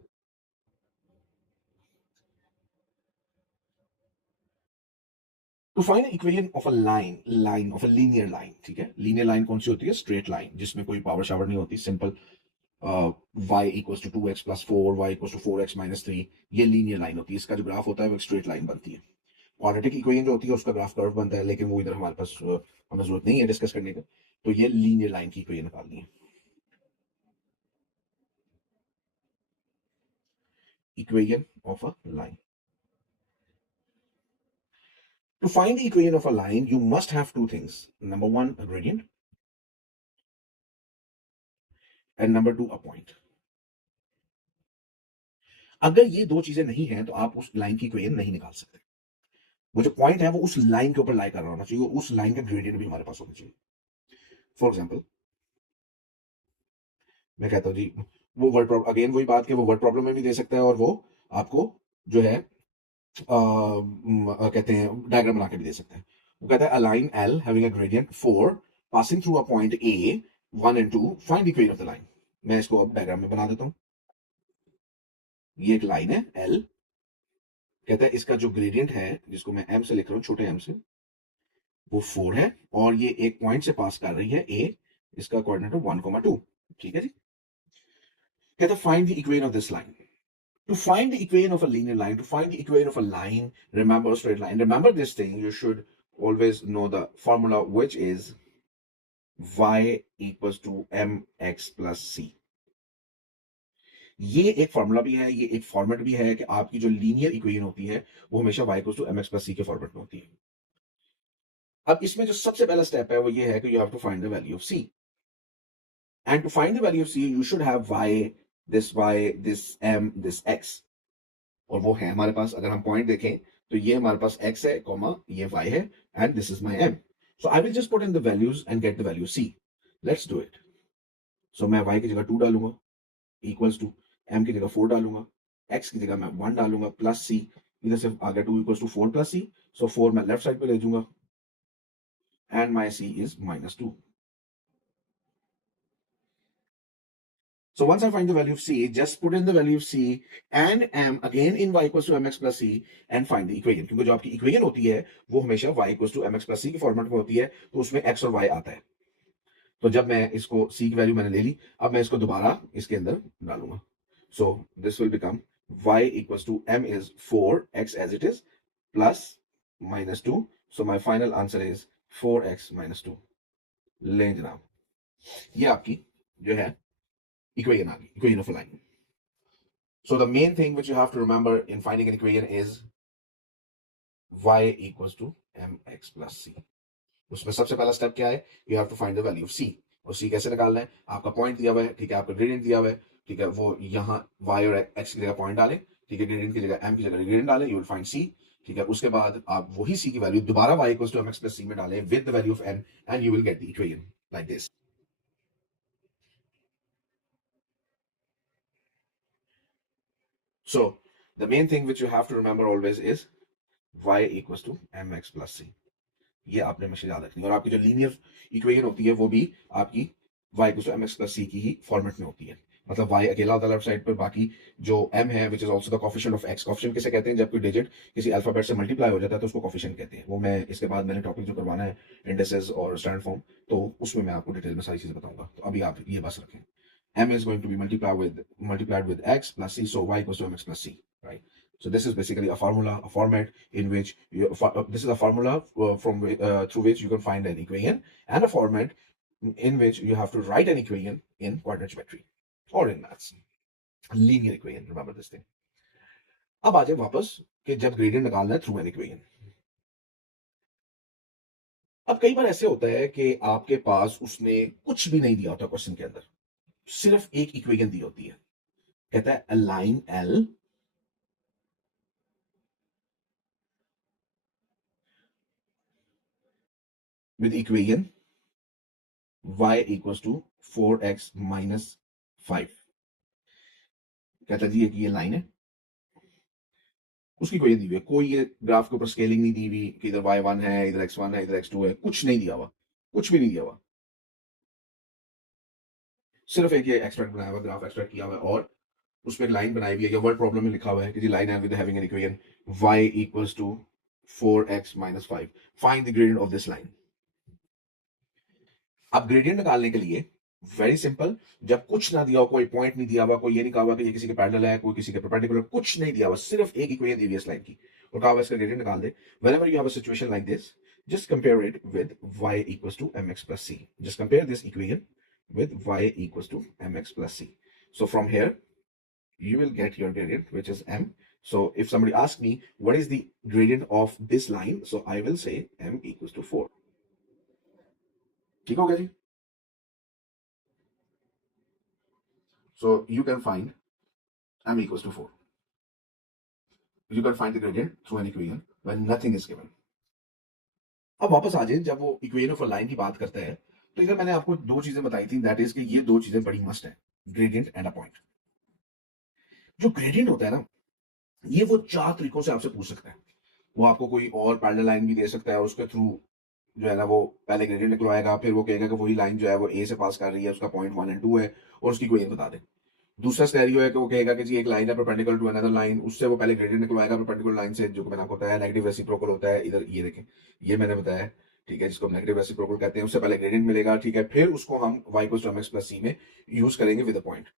To find equation of a line of a linear line, ठीक है। लीनियर लाइन कौन सी होती है? स्ट्रेट लाइन, जिसमें कोई पावर शावर नहीं होती, simple. Y equals to 2x+4, y equals to 4x-3, ये लीनियर लाइन होती है। इसका जो ग्राफ होता है वो एक स्ट्रेट लाइन बनती है। क्वाड्रेटिक इक्वेशन जो होती है उसका ग्राफ कर्व बनता है, लेकिन वो इधर हमारे पास हमें जरूरत नहीं है डिस्कस करने का। तो ये लीनियर लाइन की इक्वेशन निकालनी है। Equation of a line, to find the equation of a line you must have two things: number one, a gradient, and number two, a point. अगर ये दो चीजें नहीं है तो आप उस लाइन की इक्वेशन नहीं निकाल सकते। वो जो पॉइंट है वो उस लाइन के ऊपर लाई कर रहा होना चाहिए, उस लाइन का ग्रेडियंट भी हमारे पास होना चाहिए। फॉर एग्जाम्पल, मैं कहता हूँ जी, वो वर्ड प्रॉब्लम, अगेन वही बात कि वो वर्ड प्रॉब्लम में भी दे सकता है, और वो आपको जो है कहते हैं डायग्राम बना के भी दे सकते हैं। वो कहता है a line L having a gradient 4 passing through a point A 1 and 2, find equation of the line. मैं इसको अब डायग्राम में बना देता हूँ। ये एक लाइन है एल, कहता है इसका जो ग्रेडियंट है, जिसको मैं एम से लिख रहा हूँ, छोटे एम से, वो 4 है, और ये एक पॉइंट से पास कर रही है ए, इसका कोऑर्डिनेट है 1,2, ठीक है जी। कहता है find the equation of this line. To find the equation of a linear line, to find the equation of a line, remember a straight line. Remember this thing, you should always know the formula, which is y equals to mx plus c. ये एक formula भी है, ये एक format भी है कि आपकी जो लीनियर इक्वेशन होती है वो हमेशा y equals to mx plus c के फॉर्मेट में होती है। अब इसमें जो सबसे पहला स्टेप है वो ये है कि you have to find the value of c, and to find the value of c you should have y, this m, this x, और वो है हमारे पास। अगर हम पॉइंट देखें तो ये हमारे पास x है, कॉमा ये y है, and this is my m। So I will just put in the values and get the value c। Let's do it. So मैं y की जगह 2 डालूंगा, इक्वल्स टू m की जगह 4 डालूंगा, x की जगह मैं 1 डालूंगा, प्लस c, इधर से आ गया 2 इक्वल्स टू 4 प्लस c। सो 4 मैं लेफ्ट साइड पे ले जाऊंगा, and my c is -2। So once I find the value of c, just put in the value of c and m again in y equals to mx plus c and find the equation। क्योंकि जो आपकी equation होती है वो हमेशा y equals to mx plus c के format में होती है, तो उसमें x और y आता है। तो जब मैं इसको c की वैल्यू मैंने ले ली, अब मैं इसको दोबारा इसके अंदर डालूंगा। So this will become y equals to m is 4x as it is plus -2। So my final answer is 4x -2। लें जनाब, ये आपकी जो है equation आ गई, equation of a line। So the main thing which you have to remember in finding an equation is y equals to mx plus c। उसमें सबसे पहला स्टेप क्या है? You have to find the value of c। और c कैसे निकालना है? आपका पॉइंट दिया हुआ है, ठीक है, आपका ग्रेडियंट दिया हुआ है, ठीक है, वो यहाँ y और x की जगह पॉइंट डालें, ठीक है, ग्रेडियंट की जगह m की जगह ग्रेडियंट डालें, यू विल फाइंड c। ठीक है, उसके बाद आप वही c की वैल्यू दोबारा y equals to mx plus c में डालें with the value of m, and you will get the equation like this. So the main thing which you have to remember always is y equals to mx plus c। ये आपने हमेशा याद रखनी है। और आपकी जो लीनियर इक्वेशन होती है वो भी आपकी y equals to mx plus c की ही फॉर्मेट में होती है। मतलब y अकेला होता है लेफ्ट साइड पर, बाकी जो m है which is also the coefficient of x। Coefficient किसे कहते हैं? जब कोई डिजिट किसी अल्फाबेट से मल्टीप्लाई हो जाता है तो उसको कोफिशिएंट कहते हैं। वो मैं इसके बाद मैंने टॉपिक जो करवाना है इंडिसेस और स्टैंडर्ड फॉर्म, तो उसमें मैं आपको डिटेल में सारी चीजें बताऊंगा। तो अभी आप ये बस रखें, m is going to be multiplied with x plus c, so y equals to mx plus c, right? So this is basically a formula, a format in which this is a formula through which you can find an equation, and a format in which you have to write an equation in coordinate geometry or in maths, linear equation, remember this thing। अब आ जाए वापस कि जब gradient निकालना है through an equation. अब कई बार ऐसे होता है कि आपके पास उसने कुछ भी नहीं दिया होता क्वेश्चन के अंदर, सिर्फ एक इक्वेशन दी होती है। कहता है a line L with equation y equals to 4x minus 5। कहता है जी एक ये लाइन है, उसकी कोई दी हुई है, कोई ये ग्राफ के ऊपर स्केलिंग नहीं दी हुई कि इधर y1 है, इधर x1 है, इधर x2 है, कुछ नहीं दिया हुआ, कुछ भी नहीं दिया हुआ। सिर्फ एक ये एक्सट्रैक्ट बनाया हुआ, ग्राफ एक्सट्रैक्ट किया हुआ है, और उसमें एक लाइन बनाई हुई है, या वर्ड प्रॉब्लम में लिखा हुआ है कि जी line with having an equation y equals to 4x minus 5, find the gradient of this line. अब ग्रेडियंट निकालने के लिए वेरी सिंपल, जब कुछ ना दिया हो, कोई पॉइंट नहीं दिया हुआ, कोई ये नहीं कहा हुआ कि ये किसी के पैरेलल है, कोई किसी के परपेंडिकुलर, कुछ नहीं दिया हुआ, सिर्फ एक इक्वेशन दी हुई है इस लाइन की, और कहा हुआ इसका ग्रेडियंट निकाल दे। Whenever you have a situation like this, just compare it with y equals to mx plus c. Just compare this equation with y equals to mx plus c. So from here, you will get your gradient, which is m. So if somebody asks me, what is the gradient of this line? So I will say m equals to 4. ठीक हो गया जी? So you can find m equals to 4. You can find the gradient through an equation when nothing is given. अब वापस आ जाए, जब वो equation of a line की बात करता है, तो इधर मैंने आपको दो चीजें बताई थी, दैट इज कि ये दो चीजें बड़ी मस्ट है, ग्रेडियंट एंड अ पॉइंट। जो ग्रेडियंट होता है ना, ये वो चार तरीकों से आपसे पूछ सकता है। वो आपको कोई और पैरेलल लाइन भी दे सकता है, उसके थ्रू जो है ना वो पहले ग्रेडियंट निकलवाएगा, फिर वो कहेगा कि वही लाइन जो है वो ए से पास कर रही है, उसका पॉइंट 1 एंड 2 है, और उसकी कोई बता दे। दूसरा स्टेरियो है कि वो कहेगा कि जी एक लाइन है परपेंडिकुलर टू अनदर लाइन, उससे वो पहले ग्रेडियंट निकलवाएगा परपेंडिकुलर लाइन से, जो कि मैंने आपको बताया नेगेटिव रेसिप्रोकल होता है। इधर ये देखें, ये मैंने बताया, ठीक है, जिसको नेगेटिव रेसिप्रोकल कहते हैं। उससे पहले ग्रेडियंट मिलेगा, ठीक है, फिर उसको हम y equals to mx plus c में यूज करेंगे विद अ पॉइंट।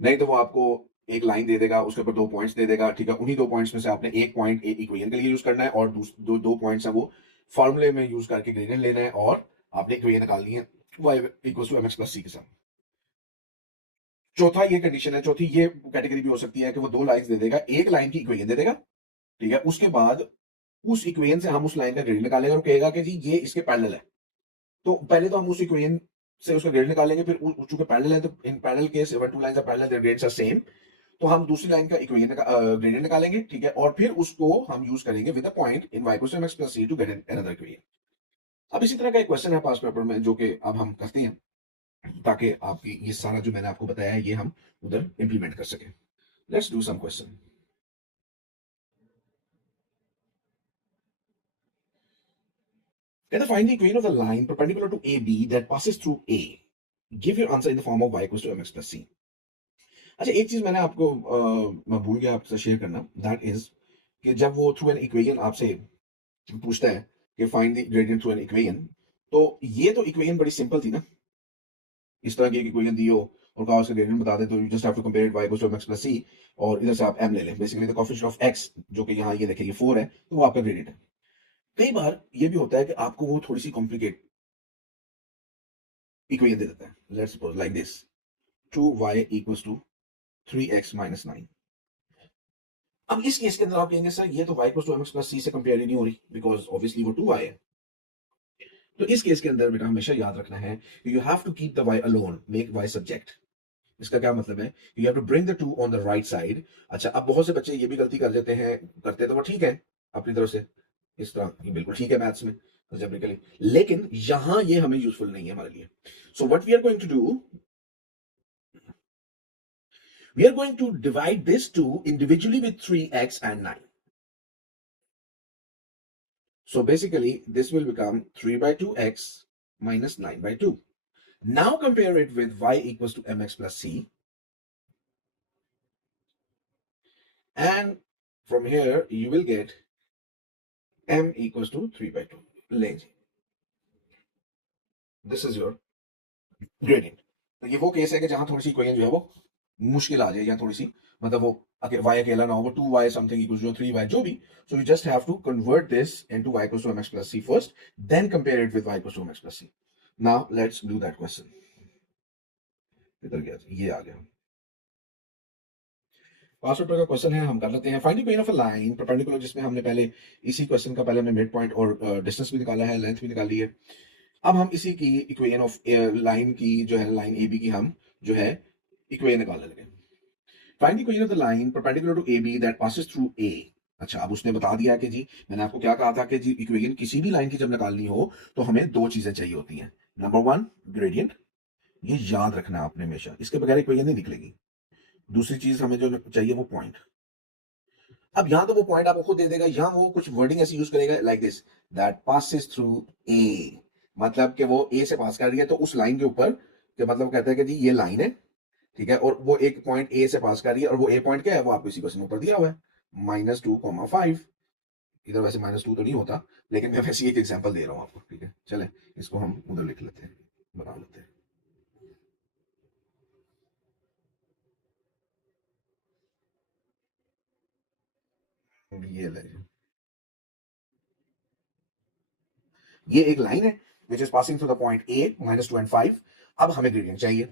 नहीं तो वो आपको एक लाइन दे देगा, उसके ऊपर दो पॉइंट्स दे देगा, ठीक है, उन्हीं दो पॉइंट्स में से आपने एक पॉइंट एक इक्वेशन के लिए यूज करना है, और दो पॉइंट्स है वो फॉर्मूले में यूज करके ग्रेडियंट लेना है, और आपने इक्वेशन निकालनी है y equals to mx plus c के साथ। चौथा ये कंडीशन है, चौथी ये कैटेगरी भी हो सकती है कि वो दो लाइंस दे देगा, एक लाइन की इक्वेशन दे देगा, ठीक है, उसके बाद उस इक्वेशन से हम उस लाइन का ग्रेड निकालेंगे, और कहेगा कि जी ये इसके पैरेलल है। तो पहले तो हम उस इक्वेशन से उसका ग्रेड निकालेंगे, फिर चूंकि पैरेलल है तो in parallel case when two lines are parallel their grads are same, तो हम दूसरी लाइन का इक्वेशन ग्रेडियंट निकालेंगे, ठीक है, और फिर उसको हम यूज करेंगे with a point in y equals to mx plus c to get another equation. अब इसी तरह का एक क्वेश्चन है पास पेपर में, जो कि अब हम करते हैं, ताकि आपकी ये सारा जो मैंने आपको बताया है ये हम उधर इंप्लीमेंट कर सकें। Let's do some question. Let us find the equation of the line perpendicular to AB that passes through A. Give your answer in the form of y equals to mx plus c. अच्छा, एक चीज मैंने आपको मैं भूल गया आपसे share करना, दैट इज कि जब वो थ्रू एन इक्वेशन आपसे पूछता है कि find the gradient through an equation, तो ये तो इक्वेशन बड़ी सिंपल थी ना, इस तरह की एक इक्वेशन दी हो और कहा उसका ग्रेडियंट बता दे, तो you just have to compare it y equals to mx plus c, और इधर से आप m ले लें, basically the coefficient of x, जो कि यहाँ ये देखिए ये 4 है, तो वो आपका ग्रेडियंट है। कई बार ये भी होता है कि आपको वो थोड़ी सी कॉम्प्लिकेट इक्वेशन दे देता है, let's suppose like this, 2y equals to 3x minus 9। अब इस केस के अंदर आप कहेंगे सर ये तो y equals to mx plus c से कंपेयर ही नहीं हो रही, बिकॉज ऑब्वियसली वो 2y है। तो इस केस के अंदर बेटा हमेशा याद रखना है, you have to keep the y alone, make y subject. इसका क्या मतलब है, you have to bring the two on the right side. अच्छा, अब बहुत से बच्चे ये भी गलती कर देते हैं, करते तो वो ठीक है अपनी तरफ से, इस तरह ये बिल्कुल ठीक है मैथ्स में अलजेब्रिकली, लेकिन यहां ये हमें यूजफुल नहीं है हमारे लिए। So what we are going to do, we are going to divide this 2 individually with 3x and 9. So basically this will become 3 by 2x minus 9 by 2. Now compare it with y equals to mx plus c, and from here you will get m equals to 3 by 2. This is your gradient. तो ये वो case है कि जहां थोड़ी सी equation जो है वो मुश्किल आ जाए, या थोड़ी सी मतलब वो y अकेला ना हो, वो 2y something equals to 3y जो भी, so you just have to convert this into y equals to mx plus c first, then compare it with y equals to mx plus c. Now let's do that question. इधर गया, ये आ गया पास paper का question है, हम कर लेते हैं। Find the equation of a line perpendicular, जिसमें हमने पहले इसी क्वेश्चन का पहले हमने मिड पॉइंट और डिस्टेंस भी निकाला है, लेंथ भी निकाली है। अब हम इसी की इक्वेशन ऑफ लाइन की जो है, लाइन ए बी की हम जो है इक्वेशन निकालने लगे। Find the equation of the line perpendicular to A B that passes through A. अच्छा, अब उसने बता दिया कि जी मैंने आपको क्या कहा था कि जी इक्वेशन किसी भी लाइन की जब निकालनी हो तो हमें दो चीजें चाहिए होती हैं। नंबर वन ग्रेडियंट, ये याद रखना आपने हमेशा, इसके बगैर इक्वेशन नहीं निकलेगी। दूसरी चीज हमें जो चाहिए वो पॉइंट। अब यहां तो वो पॉइंट आपको खुद दे देगा, यहां वो कुछ वर्डिंग ऐसी यूज करेगा like this, that passes through a, मतलब कि वो ए से पास कर रही है, तो उस लाइन के ऊपर कि मतलब कहता है कि जी ये लाइन है, ठीक है, और वो एक पॉइंट ए से पास कर रही है, और वो ए पॉइंट क्या है, वो आपको इसी क्वेश्चन में ऊपर दिया हुआ है, -2,5। इधर वैसे -2 तो नहीं होता, लेकिन मैं वैसे एक एग्जांपल दे रहा हूँ आपको, ठीक है, चले इसको हम उधर लिख लेते हैं, बना लेते हैं। ये ले, ये एक लाइन है which is passing through the point A -2 and 5। अब हमें ग्रेडियंट चाहिए।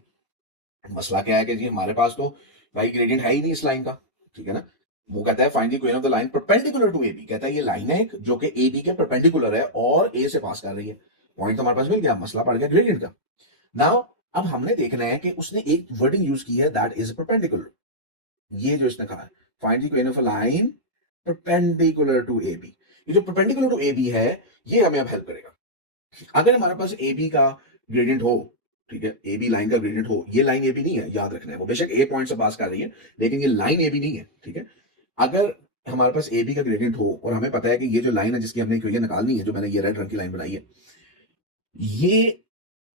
मसला क्या है कि जी हमारे पास तो भाई ग्रेडियंट है ही नहीं इस लाइन का, ठीक है ना। वो कहता है find the equation of the line perpendicular to AB, कहता है ये लाइन है एक जो कि एबी के परपेंडिकुलर है और ए से पास कर रही है। पॉइंट तो हमारे पास मिल गया, मसला पड़ गया ग्रेडियंट का। नाउ अब हमने देखना है कि उसने एक वर्डिंग यूज की है दैट इज परपेंडिकुलर। ये जो इसने कहा है find the equation of a line perpendicular to AB, ये जो परपेंडिकुलर टू एबी है ये हमें अब हेल्प करेगा। अगर हमारे पास ए बी का ग्रेडियंट हो, ठीक है, ए बी लाइन का ग्रेडियंट हो, ये लाइन ए बी नहीं है, याद रखना है, वो बेशक ए पॉइंट से पास कर रही है, लेकिन ये लाइन ए बी नहीं है, ठीक है। अगर हमारे पास ए बी का ग्रेडियंट हो और हमें पता है कि ये जो लाइन है जिसकी हमने इक्वेशन निकालनी है, जो मैंने ये रेड रंग की लाइन बनाई है, ये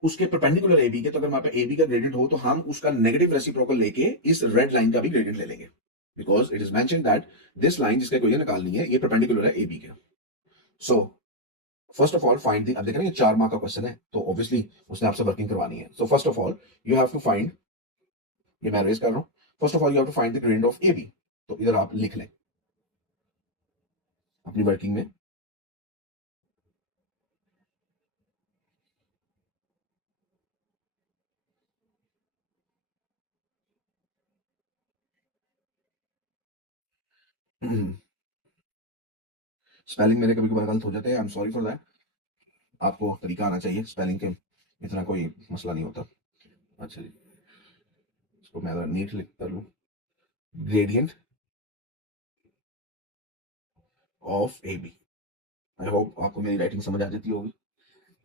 उसके परपेंडिकुलर ए बी के, तो अगर हमारे पास ए बी का ग्रेडियंट हो तो हम उसका नेगेटिव रेसिप्रोकल लेके इस रेड लाइन का भी ग्रेडियंट ले लेंगे, because it is mention that this line जिसका इक्वेशन निकालनी है ये परपेंडिकुलर है ए बी के। सो first of all find the, अब देख रहे हैं 4 मार्क का क्वेश्चन है, तो ऑब्वियसली उसने आपसे वर्किंग करवानी है। So first of all you have to find, ये मैं रेज कर रहा हूं, first of all you have to find the gradient of A B. तो इधर आप लिख लें अपनी वर्किंग में। स्पेलिंग मेरे कभी कभार गलत हो जाते हैं, आई एम सॉरी फॉर दैट। आपको तरीका आना चाहिए स्पेलिंग के, इतना कोई मसला नहीं होता। अच्छा जी, इसको मैं नीट लिख कर लूँ, gradient of A B. I hope आपको मेरी राइटिंग समझ आ जाती होगी,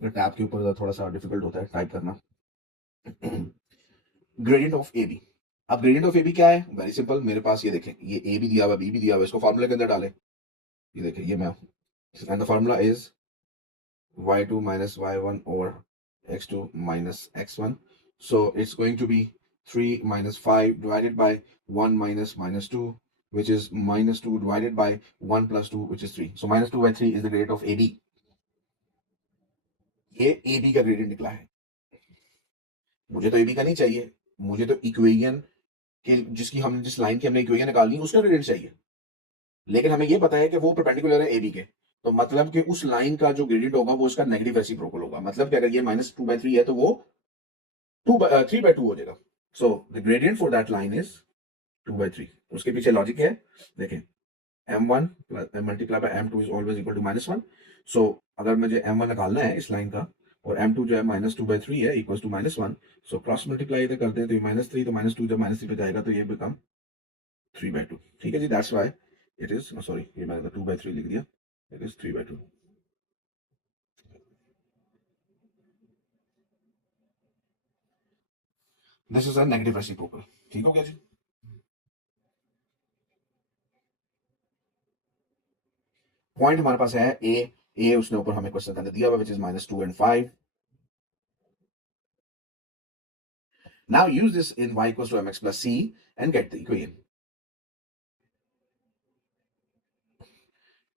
टैब के ऊपर थोड़ा सा डिफिकल्ट होता है टाइप करना। Gradient of A B. अब ग्रेडियंट ऑफ ए बी क्या है, वेरी सिंपल, मेरे पास ये देखें, ये ए भी दिया हुआ बी भी दिया हुआ, इसको फॉर्मूले के अंदर डालें। ये देखिए ये मैं, and the formula is y2 minus y1 over x2 minus x1. So it's going to be 3 minus 5 divided by 1 minus minus 2, which is minus 2 divided by 1 plus 2, which is 3. So minus 2 by 3 is the gradient of AB. ये AB का gradient निकला है। मुझे तो AB का नहीं चाहिए, मुझे तो इक्वेशन के जिसकी हम जिस लाइन की हमने इक्वेशन निकालनी है उसका ग्रेडियंट चाहिए। लेकिन हमें ये पता है कि वो परपेंडिकुलर है AB के, तो मतलब कि उस लाइन का जो ग्रेडियंट होगा वो उसका नेगेटिव रेसिप्रोकल होगा। मतलब कि अगर ये -2/3 है तो वो 3/2 हो जाएगा। So the gradient for that line is 2/3। उसके पीछे लॉजिक है, देखें, m1 multiply by m2 is always equal to -1। So अगर मुझे m1 निकालना है इस लाइन का, और m2 जो है -2/3 है equal to -1, so cross multiply इधर करते हैं तो ये -3, तो -2 जब -3 पे जाएगा तो ये बिकम 3/2। ठीक है जी, that's why it is, sorry ये मैंने 2/3 लिख दिया, it is 3/2। This is a negative reciprocal. ठीक हो गया जी। पॉइंट हमारे पास है ए, ए उसने ऊपर हमें क्वेश्चन का दिया हुआ which is -2 and 5। Now use this in y equals to mx plus c and get the equation.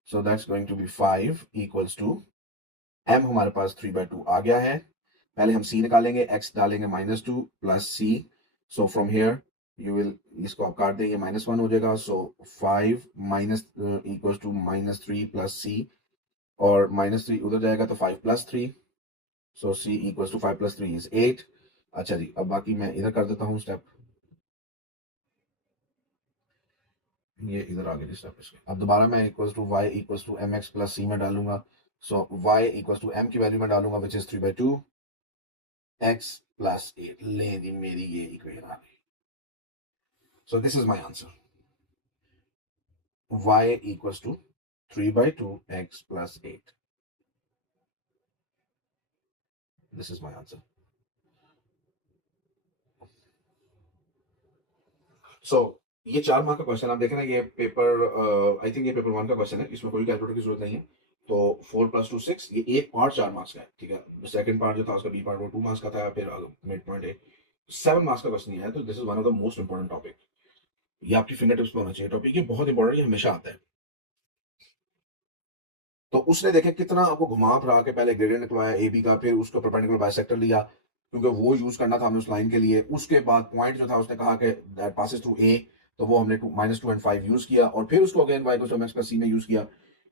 So that's going to be 5 equals to m हमारे पास 3/2 आ गया है। पहले हम c निकालेंगे, x डालेंगे -2 plus c। So from here you will, इसको आप काट देंगे, -1 हो जाएगा। So 5 minus equals to -3 plus c, और -3 उधर जाएगा तो 5 plus 3। So c equals to 5 plus 3 is 8। अच्छा जी, अब बाकी मैं इधर कर देता हूँ स्टेप, ये इधर आ गया स्टेप इसके। अब दोबारा मैं equals to y equals to mx plus c में डालूंगा। So y equals to m की वैल्यू में डालूंगा विच इज 3/2 x प्लस 8। ले दी मेरी ये इक्वेशन आ गई। So this is my answer, y equals to 3/2 x plus 8। This is my answer. So ये 4 मार्क का क्वेश्चन आप देखें ना, ये पेपर आई थिंक ये पेपर 1 का क्वेश्चन है, इसमें कोई कैलकुलेटर की जरूरत नहीं है। तो 4 + 2 6, ये एक पार्ट 4 मार्क्स का है, ठीक है। सेकंड पार्ट जो था उसका बी पार्ट वो 2 मार्क्स का था, फिर मिड पॉइंट है 7 मार्क्स का क्वेश्चन नहीं आया। तो this is one of the most important topic. ये आपकी फिंगर टिप्स पे होना चाहिए टॉपिक, ये बहुत इंपॉर्टेंट, ये हमेशा आता है। तो उसने देखे कितना आपको घुमा फिरा के पहले ग्रेडियंट निकलवाया ए बी का, फिर उसको परपेंडिकुलर बाइसेक्टर लिया क्योंकि वो यूज करना था हमें उस लाइन के लिए। उसके बाद पॉइंट जो था उसने कहा कि दैट पासेस थ्रू ए, तो वो हमने -2 and 5 यूज किया, और फिर उसको अगेन y = x + c में यूज किया,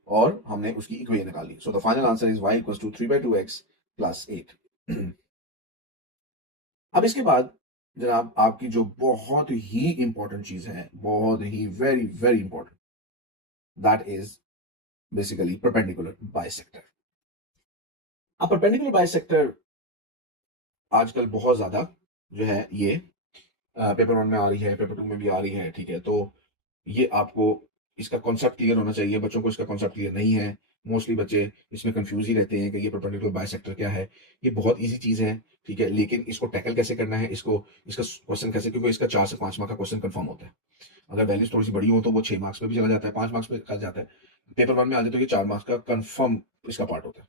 और हमने उसकी इक्वेशन निकाली। So the final answer is y = 3/2x + 8। अब इसके बाद जनाब आपकी जो बहुत ही इंपॉर्टेंट चीज है, बहुत ही very very important, that is basically perpendicular bisector. अब परपेंडिकुलर बाइसेक्टर आजकल बहुत ज्यादा जो है ये पेपर 1 में आ रही है, पेपर 2 में भी आ रही है, ठीक है। तो ये आपको इसका कॉन्सेप्ट क्लियर होना चाहिए। बच्चों को इसका कॉन्सेप्ट क्लियर नहीं है, मोस्टली बच्चे इसमें कंफ्यूज ही रहते हैं कि ये परपेंडिकुलर बाइसेक्टर क्या है। ये बहुत इजी चीज है, ठीक है, लेकिन इसको टैकल कैसे करना है, इसको इसका क्वेश्चन कैसे, क्योंकि इसका 4 से 5 मार्क का क्वेश्चन कंफर्म होता है। अगर वैल्यूज थोड़ी सी बड़ी हो तो वो 6 मार्क्स पे भी चला जाता है, 5 मार्क्स पे चला जाता है। पेपर 1 में आ जाए तो ये 4 मार्क्स का कंफर्म इसका पार्ट होता है।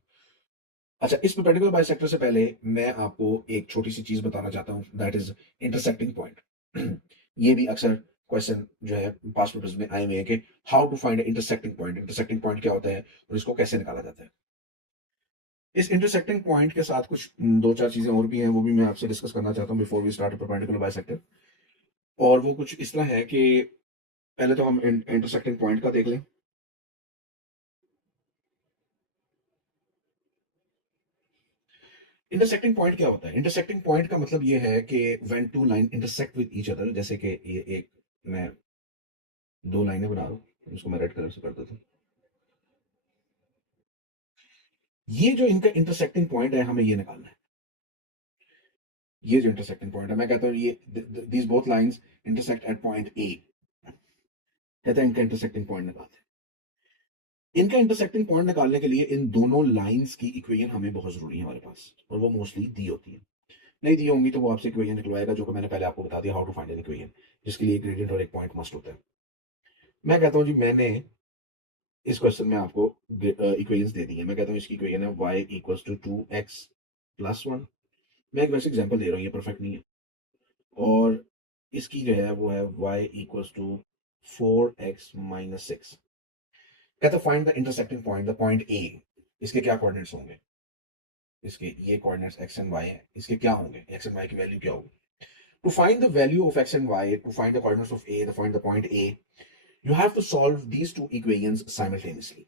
अच्छा, इस परपेंडिकुलर बाइसेक्टर से पहले मैं आपको एक छोटी सी चीज बताना चाहता हूँ, दैट इज इंटरसेक्टिंग पॉइंट। ये भी अक्सर क्वेश्चन जो है पास्ट पेपर्स में आए हुए हैं कि how to find intersecting point, intersecting point क्या होता है और इसको कैसे निकाला जाता है। इस इंटरसेक्टिंग पॉइंट के साथ कुछ दो चार चीजें और भी हैं, वो भी मैं आपसे डिस्कस करना चाहता हूँ before we start perpendicular bisector. और वो कुछ इस तरह है कि पहले तो हम इंटरसेक्टिंग पॉइंट का देख लें। इंटरसेक्टिंग पॉइंट क्या होता है? इंटरसेक्टिंग पॉइंट का मतलब ये है कि when two line intersect with each other, जैसे कि ये एक, मैं दो लाइनें बना रहा हूँ, इसको मैं रेड कलर से कर देता हूँ। ये जो इनका इंटरसेक्टिंग पॉइंट है हमें ये निकालना है। ये जो इंटरसेक्टिंग पॉइंट है, मैं कहता हूँ ये these both lines intersect at point A, कहते हैं इनका इंटरसेक्टिंग पॉइंट निकालते हैं। इनका इंटरसेक्टिंग पॉइंट निकालने के लिए इन दोनों लाइंस की इक्वेशन हमें बहुत जरूरी है हमारे पास, और वो मोस्टली दी होती है। नहीं दी होंगी तो वो आपसे इक्वेशन निकलवाएगा, जो कि मैंने पहले आपको बता दिया, how to find an equation, जिसके लिए एक ग्रेडियंट और एक पॉइंट मस्ट होता है। मैं कहता हूँ जी, मैंने इस क्वेश्चन में आपको इक्वेशंस दे दी है। मैं कहता हूँ इसकी इक्वेशन है y = 2x + 1। मैं एक वैसे एग्जांपल दे रहा हूँ, ये परफेक्ट नहीं है। और इसकी जो है वो है y = 4x - 6। कहता है find the intersecting point, the point A. इसके क्या कोऑर्डिनेट्स होंगे? इसके ये कोऑर्डिनेट्स x एंड y है, इसके क्या होंगे, x एंड y की वैल्यू क्या होगी? To find the value of x and y, to find the coordinates of a, to find the point a, you have to solve these two equations simultaneously.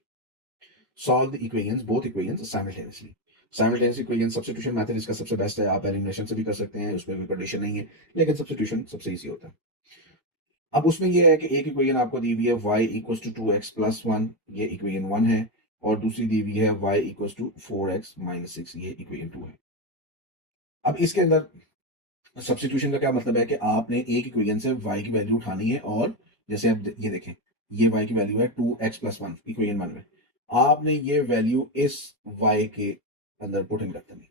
Solve the equations, both equations simultaneously. Simultaneous equation substitution method इसका सबसे best है, आप elimination से भी कर सकते हैं, उसमें कोई कंडीशन नहीं है, लेकिन सबस्टिट्यूशन सबसे इजी होता है। अब उसमें यह है कि एक इक्वेशन आपको दी हुई है y = 2x + 1, ये इक्वेशन 1 है, और दूसरी दी हुई है y = 4x - 6, ये इक्वेशन 2 है। अब इसके अंदर सब्स्टिट्यूशन का क्या मतलब है कि आपने एक इक्वेशन से y की वैल्यू उठानी है, और जैसे आप ये देखें, ये y की वैल्यू है 2x + 1 इक्वेशन 1 में, आपने ये वैल्यू इस y के अंदर पुट इन कर देनी।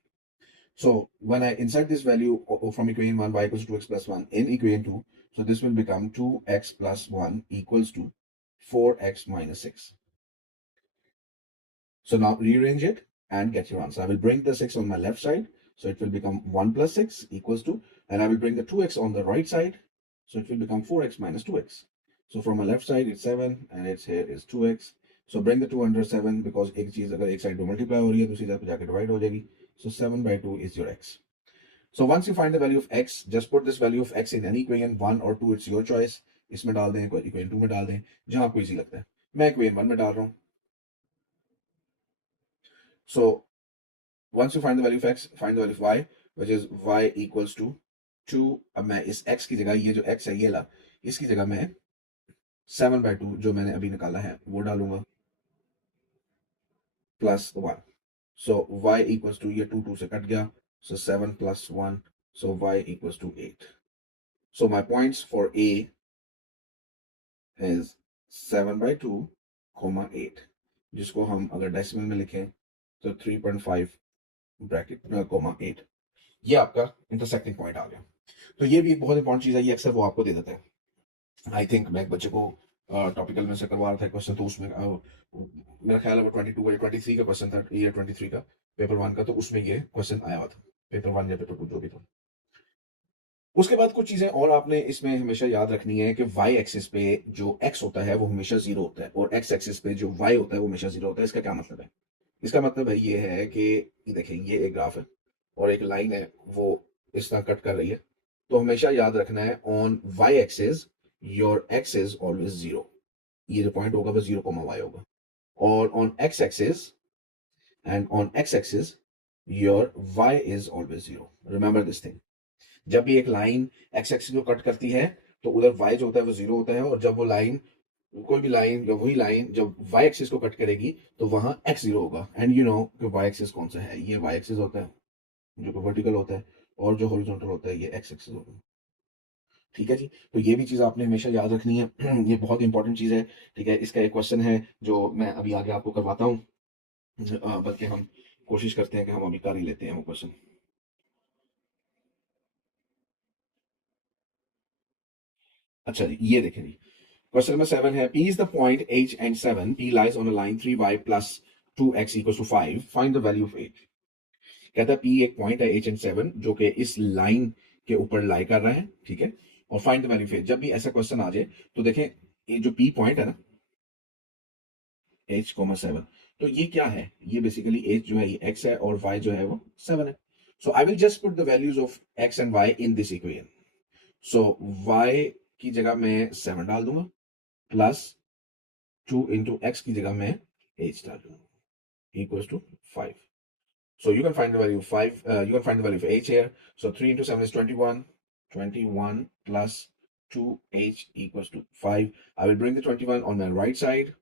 So when I insert this value from equation 1, y = 2x + 1 in equation 2, so this will become 2x + 1 = 4x - 6. So now rearrange it and get your answer. I will bring the 6 on my left side, so it will become 1 + 6 = 2, and I will bring the 2x on the right side, so it will become 4x - 2x. So from my left side it's 7 and it's here is 2x. So bring the 2 under 7, because एक चीज अगर एक side multiply हो रही है दूसरी side पे जाके डिवाइड हो जाएगी. So 7/2 is your x. So once you find the value of x, just put this value of x in any equation 1 or 2, it's your choice. इसमें डाल दें, equation 2 में डाल दें, जहां आपको इजी लगता है. मैं equation 1 में डाल रहा हूँ. So once you find the value of x, find the value of y, which is y = 2. अब मैं इस x की जगह, ये जो x है ये ला, इसकी जगह मैं 7/2 जो मैंने अभी निकाला है वो डालूंगा, +1. So y = ये 2 से कट गया, so 7 + 1, so y = 8. So my points for a is 7/2, 8, जिसको हम अगर डेसिमल में लिखें तो 3.5 ब्रैकेट कोमा 8, ये आपका इंटरसेक्टिंग पॉइंट आ गया। तो ये भी एक बहुत इंपॉर्टेंट चीज है, ये अक्सर वो आपको दे देता है। आई थिंक मैं एक बच्चे को टॉपिकल में से करवा रहा था क्वेश्चन, तो उसमें मेरा ख्याल है वो 22 या 23 का क्वेश्चन था, ईयर 23 का, पेपर वन का, तो उसमें ये क्वेश्चन आया हुआ था, पेपर वन या पेपर टू जो भी था। उसके बाद कुछ चीजें और आपने इसमें हमेशा याद रखनी है कि वाई एक्सिस पे जो एक्स होता है वो हमेशा जीरो होता है, और एक्स एक्सिस पे जो वाई होता है वो हमेशा जीरो होता है। इसका क्या मतलब है? इसका मतलब है ये है कि ये देखें, ये एक ग्राफ है और एक लाइन है, वो इस तरह कट कर रही है। तो हमेशा याद रखना है on Y axis your x is always zero, ये जो पॉइंट होगा वो 0, होगा। और on x axis and on x axis your y is always zero. Remember this thing, जब भी एक लाइन एक्स एक्सिस को कट करती है तो उधर वाई जो होता है वो जीरो होता है, और जब वो लाइन, कोई भी लाइन या वही लाइन जब वाई एक्सिस को कट करेगी तो वहां एक्स जीरो होगा। एंड यू नो कि वाई एक्सिस कौन सा है, ये वाई एक्सिस होता है जो कि वर्टिकल होता है, और जो हॉरिजॉन्टल होता है ये एक्स एक्सिस होता है। ठीक है जी, तो ये भी चीज आपने हमेशा याद रखनी है। ये बहुत इंपॉर्टेंट चीज है। ठीक है, इसका एक क्वेश्चन है जो मैं अभी आगे आपको करवाता हूँ, बल्कि हम कोशिश करते हैं कि हम अभी कर ही लेते हैं वो क्वेश्चन। अच्छा जी, ये देखें जी, क्वेश्चन नंबर 7 है, P is the point H and 7, P lies on a line 3y plus 2x equals to 5, find the value of H। कहता है P एक पॉइंट है H and 7 जो कि इस लाइन के ऊपर लाई कर रहा है, ठीक है, और find the value of H। जब भी ऐसा क्वेश्चन आ जाए तो देखें, ये जो P पॉइंट है ना, H, 7, तो ये क्या है? ये बेसिकली H जो है ये x है और y जो है वो 7 है। So I will just put the values of x and y in this equation. So y की जगह मैं 7 डाल दूंगा, प्लस 2 इंटू एक्स की जगह मैं h डाल दूंगा, equals to 5. So you can find the value of 5, you can find the value of h here. So 3 into 7 is 21. 21 plus 2h equals to 5. I will bring the 21 on my right side.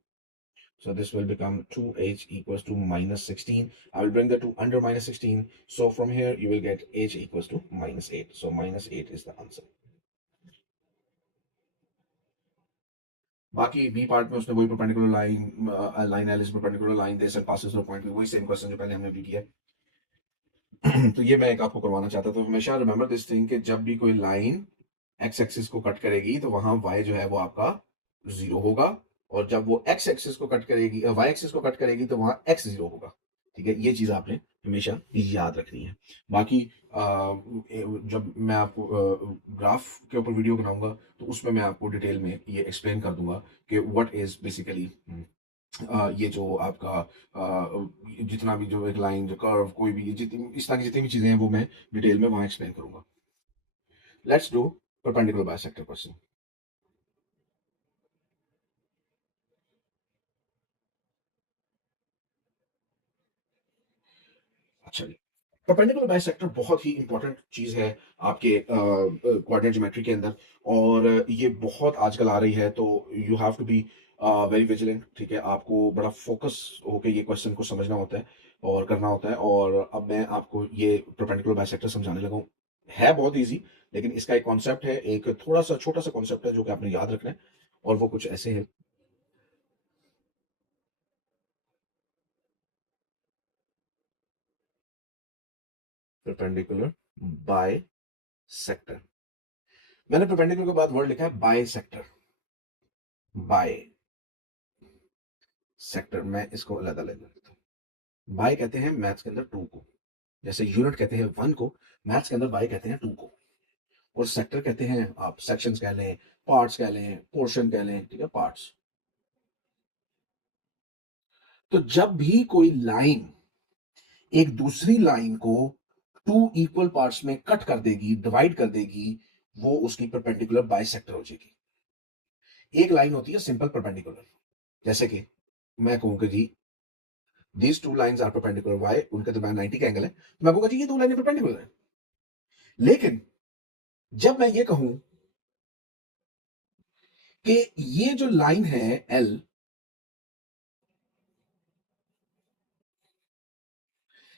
So this will become 2h equals to minus 16. I will bring the 2 under minus 16. So from here you will get h equals to minus 8. So minus 8 is the answer. बाकी B part में उसने वही perpendicular line, line L is perpendicular line this and passes through point, वही same question जो पहले हमने भी किया। तो ये मैं एक आपको करवाना चाहता था। तो हमेशा रिमेंबर दिस थिंग कि जब भी कोई लाइन एक्स एक्सिस को कट करेगी तो वहां वाई जो है वो आपका जीरो होगा, और जब वो एक्स एक्सिस को कट करेगी, वाई एक्सिस को कट करेगी तो वहां एक्स जीरो होगा। ठीक है, ये चीज आपने हमेशा याद रखनी है। बाकी जब मैं आपको ग्राफ के ऊपर वीडियो बनाऊंगा तो उसमें मैं आपको डिटेल में ये एक्सप्लेन कर दूंगा कि व्हाट इज बेसिकली ये जो आपका जितना भी जो एक लाइन जो कर्व कोई भी जितनी इस तरह की जितनी भी चीजें हैं वो मैं डिटेल में वहां एक्सप्लेन करूंगा। Let's do perpendicular bisector question. अच्छा जी, परपेंडिकुलर बाइसेक्टर बहुत ही इंपॉर्टेंट चीज है आपके कोऑर्डिनेट ज्योमेट्री के अंदर, और ये बहुत आजकल आ रही है, तो you have to be very vigilant. ठीक है, आपको बड़ा फोकस होकर ये क्वेश्चन को समझना होता है और करना होता है। और अब मैं आपको ये परपेंडिकुलर बाइसेक्टर समझाने लगा हूँ। है बहुत इजी, लेकिन इसका एक कॉन्सेप्ट है, एक थोड़ा सा छोटा सा कॉन्सेप्ट है जो कि आपने याद रखना है, और वो कुछ ऐसे है। परपेंडिकुलर बाय सेक्टर, मैंने परपेंडिकुलर के बाद वर्ड लिखा है बाय सेक्टर। बाय सेक्टर, मैं इसको अलग अलग लिखता हूँ। बाय कहते हैं मैथ्स के अंदर टू को, जैसे यूनिट कहते हैं वन को, मैथ्स के अंदर बाय कहते हैं टू को। और सेक्टर कहते हैं, आप सेक्शंस कह लें, पार्ट्स कह लें, पोर्शन कह लें, ठीक है, पार्ट्स। तो जब भी कोई लाइन एक दूसरी लाइन को टू इक्वल पार्ट्स में कट कर देगी, डिवाइड कर देगी, वो उसकी परपेंडिकुलर बाइसेक्टर हो जाएगी। एक लाइन होती है सिंपल परपेंडिकुलर, जैसे कि मैं कहूं कि जी these two lines are perpendicular, why उनके दरमियान 90 का एंगल है, तो मैं कहूंगा जी ये दो लाइनें परपेंडिकुलर है। लेकिन जब मैं ये कहूं कि ये जो लाइन है एल,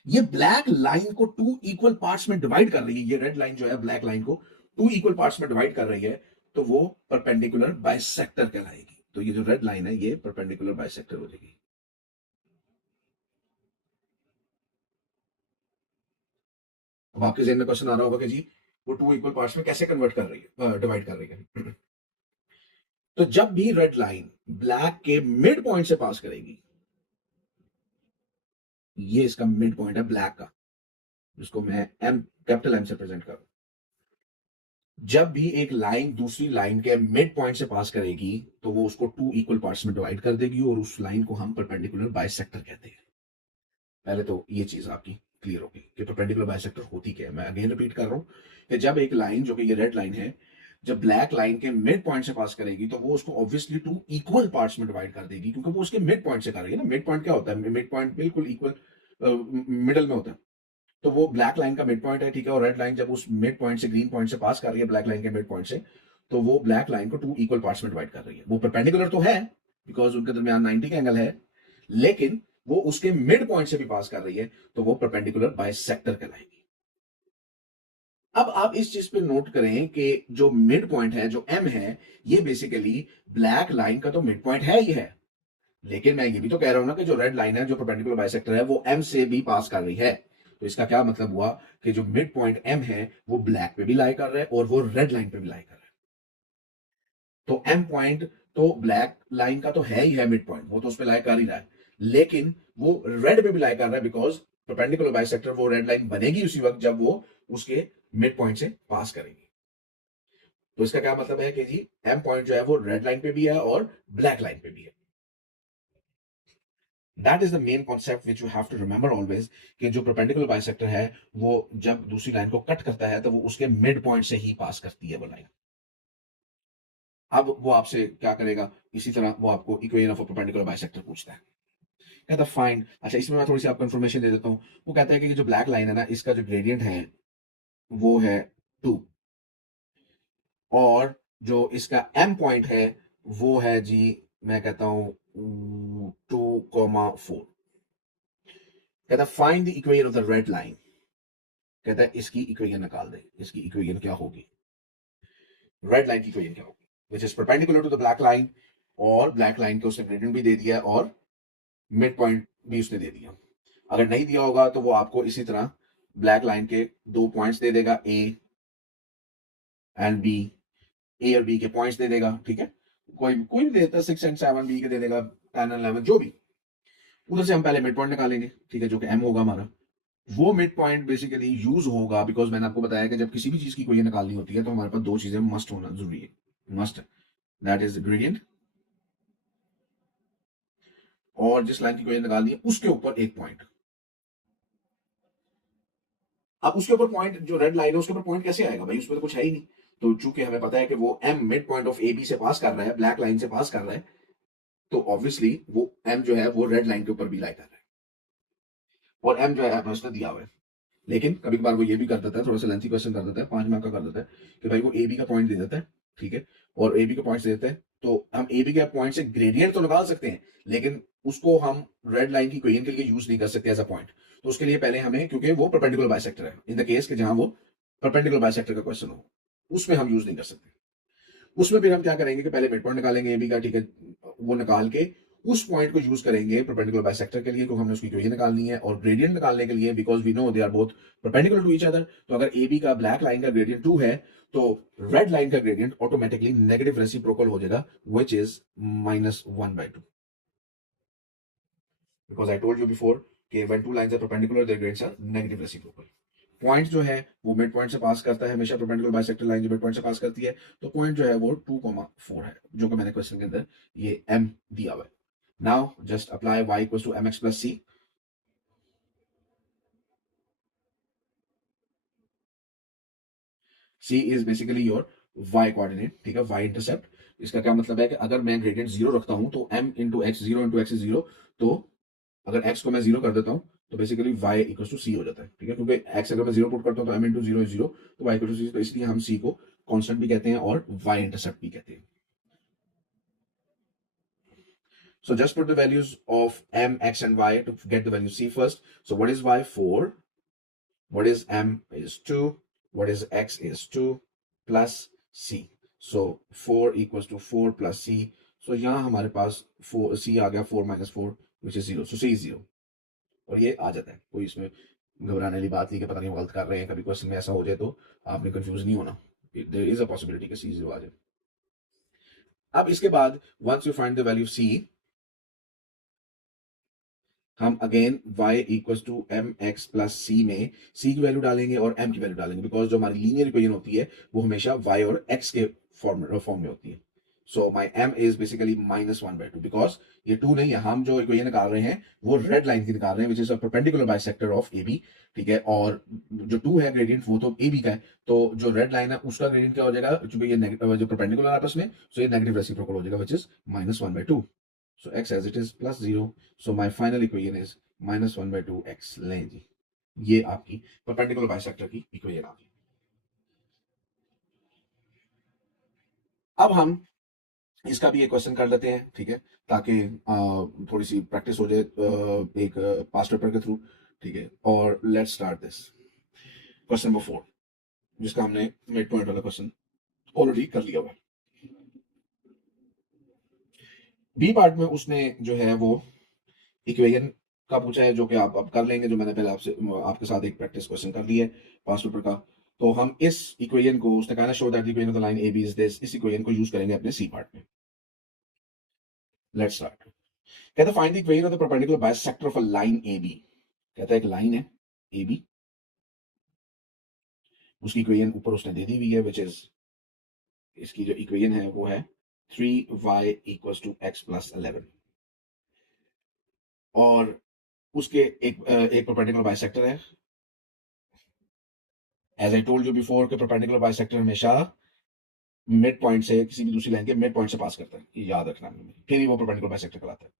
ये ब्लैक लाइन को टू इक्वल पार्ट्स में डिवाइड कर रही है, ये रेड लाइन जो है ब्लैक लाइन को टू इक्वल पार्ट्स में डिवाइड कर रही है, तो वो परपेंडिकुलर बाइसेक्टर कहलाएगी। तो ये जो रेड लाइन है ये परपेंडिकुलर बाइसेक्टर हो जाएगी। अब आपके जहन में क्वेश्चन आ रहा होगा कि जी वो टू इक्वल पार्ट्स में कैसे कन्वर्ट कर रही है, डिवाइड कर रही है। तो जब भी रेड लाइन ब्लैक के मिड पॉइंट से पास करेगी, ये इसका मिड पॉइंट है ब्लैक का, जिसको मैं एम, कैपिटल एम से प्रेजेंट करूं। जब भी एक लाइन दूसरी लाइन के मिड पॉइंट से पास करेगी तो वो उसको टू इक्वल पार्ट्स में डिवाइड कर देगी, और उस लाइन को हम परपेंडिकुलर बाइसेक्टर कहते हैं। पहले तो ये चीज आपकी क्लियर होगी कि परपेंडिकुलर बाइसेक्टर होती क्या है। मैं अगेन रिपीट कर रहा हूं कि जब एक लाइन, जो कि ये रेड लाइन है, जब ब्लैक लाइन के मिड पॉइंट से पास करेगी तो वो उसको ऑब्वियसली टू इक्वल पार्ट्स में डिवाइड कर देगी, क्योंकि वो उसके मिड पॉइंट से कर रही है ना। मिड पॉइंट क्या होता है? मिड पॉइंट बिल्कुल इक्वल मिडल में होता है। तो वो ब्लैक लाइन का मिड पॉइंट है, ठीक है। और रेड लाइन जब उस मिड पॉइंट से, ग्रीन पॉइंट से पास कर रही है ब्लैक लाइन के मिड पॉइंट से, तो वो ब्लैक लाइन को टू इक्वल पार्ट्स में डिवाइड कर रही है। वो परपेंडिकुलर तो है बिकॉज उनके दरमियान 90 का एंगल है, लेकिन वो उसके मिड पॉइंट से भी पास कर रही है, तो वो परपेंडिकुलर बाइसेक्टर कहलाएगी। अब आप इस चीज पे नोट करें कि जो मिड पॉइंट है, जो एम है, ये बेसिकली ब्लैक लाइन का तो मिड पॉइंट है ही है, लेकिन मैं ये भी तो कह रहा हूं ना कि जो रेड लाइन है, जो परपेंडिकुलर बाइसेक्टर है, वो एम से भी पास कर रही है। तो इसका क्या मतलब हुआ कि जो मिड पॉइंट एम है वो ब्लैक पे भी लाई कर रहा है और वो रेड लाइन पे भी लाई कर रहा है। तो एम पॉइंट तो ब्लैक लाइन का तो है ही है मिड पॉइंट, वो तो उस पर लाई कर ही रहा है, लेकिन वो रेड पे भी लाई कर रहा है बिकॉज परपेंडिकुलर बाइसेक्टर, वो रेड लाइन बनेगी उसी वक्त जब वो उसके मिड पॉइंट से पास करेगी। तो इसका क्या मतलब है कि जी एम पॉइंट जो है वो रेड लाइन पे भी है और ब्लैक लाइन पे भी है। That is the main concept which you have to remember always, कि जो परपेंडिकुलर बाइसेक्टर है वो जब दूसरी लाइन को कट करता है तो वो उसके मिड पॉइंट से ही पास करती है वो लाइन। अब वो आपसे क्या करेगा, इसी तरह वो आपको equation of a perpendicular bisector पूछता है, कहता है फाइंड। अच्छा, इसमें मैं थोड़ी सी आपको इन्फॉर्मेशन दे देता हूँ। वो कहता है कि जो ब्लैक लाइन है ना, इसका जो ग्रेडियंट है वो है 2, और जो इसका एम पॉइंट है वो है जी, मैं कहता हूं 2,4। कहता है find the equation of the red line. कहता है इसकी इक्वेशन निकाल दे, इसकी इक्वेशन क्या होगी, रेड लाइन की इक्वेशन क्या होगी, which is perpendicular to the black line, और ब्लैक लाइन को उसने ग्रेडियंट भी दे दिया और मिड पॉइंट भी उसने दे दिया। अगर नहीं दिया होगा तो वो आपको इसी तरह ब्लैक लाइन के दो पॉइंट्स दे देगा, ए एंड बी, ए और बी के पॉइंट्स दे देगा, ठीक है। कोई कोई भी देता है, 6 एंड 7 बी के दे देगा, 10 एंड 11 जो भी। उधर से हम पहले मिड पॉइंट निकालेंगे, ठीक है, जो कि एम होगा हमारा। वो मिड पॉइंट बेसिकली यूज होगा बिकॉज मैंने आपको बताया कि जब किसी भी चीज की कोई निकालनी होती है तो हमारे पास दो चीजें मस्ट होना जरूरी है, मस्ट, दैट इज ग्रेडियंट, और जिस लाइन की कोई निकालनी है उसके ऊपर एक पॉइंट। अब उसके ऊपर पॉइंट, जो रेड लाइन है उसके ऊपर पॉइंट कैसे आएगा भाई, उसमें तो कुछ है ही नहीं। तो चूंकि हमें पता है कि वो M mid point of A B से पास कर रहा है, ब्लैक लाइन से पास कर रहा है, तो ऑब्वियसली वो एम जो है वो रेड लाइन के ऊपर भी लाई कर रहा है, और एम जो है उसने दिया हुआ है। लेकिन कभी कभार वो ये भी कर देता है, थोड़ा सा लेंथी क्वेश्चन कर देता है, 5 मार्क का कर देता है, कि भाई वो ए बी का पॉइंट दे देता है, ठीक है, और ए बी का पॉइंट दे देता है, तो हम ए बी के पॉइंट से ग्रेडियंट तो निकाल सकते हैं, लेकिन उसको हम रेड लाइन की इक्वेशन के लिए यूज नहीं कर सकते एज अ पॉइंट। तो उसके लिए पहले हमें, क्योंकि वो परपेंडिकुलर बाइसेक्टर है, इन द केस के जहां वो परपेंडिकुलर बाइसेक्टर का क्वेश्चन हो, उसमें हम यूज नहीं कर सकते। उसमें फिर हम क्या करेंगे कि पहले मिड पॉइंट निकालेंगे ए बी का, ठीक है, वो निकाल के उस पॉइंट को यूज करेंगे परपेंडिकुलर बाइसेक्टर के लिए, क्योंकि हमने उसकी इक्वेशन निकालनी है, और ग्रेडियंट निकालने के लिए because we know they are both perpendicular to each other. तो अगर ए बी का ब्लैक लाइन का ग्रेडियंट 2 है, तो रेड लाइन का ग्रेडियंट ऑटोमेटिकली नेगेटिव रेसिप्रोकल हो जाएगा, which is -1/2, because I told you before कि when two lines are perpendicular their gradients are negative reciprocal. Point जो है वो मिड पॉइंट से पास करता है हमेशा, परपेंडिकुलर बाइसेक्टर लाइन जो मिड पॉइंट से पास करती है, तो पॉइंट जो है वो 2,4 है, जो कि मैंने क्वेश्चन के अंदर ये एम दिया हुआ है। Now just apply y equals to mx plus c। c is basically your y coordinate, ठीक है, y इंटरसेप्ट। इसका क्या मतलब है कि अगर मैं ग्रेडियंट 0 रखता हूं तो m into x, 0 into x is 0, तो अगर x को मैं 0 कर देता हूं तो basically y equals to c हो जाता है, ठीक है, क्योंकि x अगर मैं 0 पुट करता हूं तो m इंटू 0 इज 0, तो y इक्वल टू c, तो इसलिए हम c को कांस्टेंट भी कहते हैं और y इंटरसेप्ट भी कहते हैं। So just put the values of m, x and y to get the value c first. So what is y? 4. What is m is 2. What is x is 2 plus c. So 4 equals to 4 plus c. So यहाँ हमारे पास 4 c आ गया, 4 minus 4 which is 0. So c is 0. और ये आ जाता है, कोई इसमें घबराने वाली बात नहीं कि पता नहीं गलत कर रहे हैं, कभी क्वेश्चन में ऐसा हो जाए तो आपने कंफ्यूज नहीं होना, देयर इज अ पॉसिबिलिटी कि c 0 आ जाए। अब इसके बाद once you find the value C, हम again y equal to M X plus C में c की वैल्यू डालेंगे और m की वैल्यू डालेंगे, बिकॉज जो हमारी लीनियर इक्वेशन होती है वो हमेशा y और x के फॉर्म में होती है. सो माई m इज बेसिकली -1/2, बिकॉज ये 2 नहीं है, हम जो इक्वेशन निकाल रहे हैं वो रेड लाइन की निकाल रहे हैं, which is a perpendicular bisector of A B. ठीक है, और जो 2 है ग्रेडियंट वो तो ए बी का है, तो जो रेड लाइन है उसका ग्रेडियंट क्या हो जाएगा, क्योंकि ये जो परपेंडिकुलर आपस में, सो ये नेगेटिव रेसिप्रोकल हो जाएगा, which is -1/2. So x as it is plus 0. So my final equation is -1/2x. लें जी, ये आपकी परपेंडिकुलर बाइसेक्टर की इक्वेशन आ गई. अब हम इसका भी एक क्वेश्चन कर लेते हैं, ठीक है, ताकि थोड़ी सी प्रैक्टिस हो जाए एक पास्ट पेपर के थ्रू. ठीक है, और let's start this question number 4, जिसका हमने मिड पॉइंट वाला क्वेश्चन ऑलरेडी कर लिया हुआ है. बी पार्ट में उसने जो है वो इक्वेशन का पूछा है, जो कि आप अब कर लेंगे, जो मैंने पहले आपसे आपके साथ एक प्रैक्टिस क्वेश्चन कर लिया है पास्ट पेपर का. तो हम इस इक्वेशन को, उसने कहा ना show that the equation of the line A B is this, इस इक्वेशन को यूज करेंगे अपने सी पार्ट में. Let's start. कहता है find the equation of the perpendicular bisector of a line A B. कहता है एक लाइन है ए बी, उसकी इक्वेशन ऊपर उसने दे दी हुई है, विच इज, इसकी जो इक्वेशन है वो है 3y equals to x plus 11, और उसके एक परपेंडिकुलर बाइसेक्टर है. As I told you before के परपेंडिकुलर बाइसेक्टर हमेशा मिड पॉइंट से, किसी भी दूसरी लाइन के मिड पॉइंट से पास करता है, ये याद रखना है, फिर ही वो परपेंडिकुलर बाइसेक्टर कहलाता है.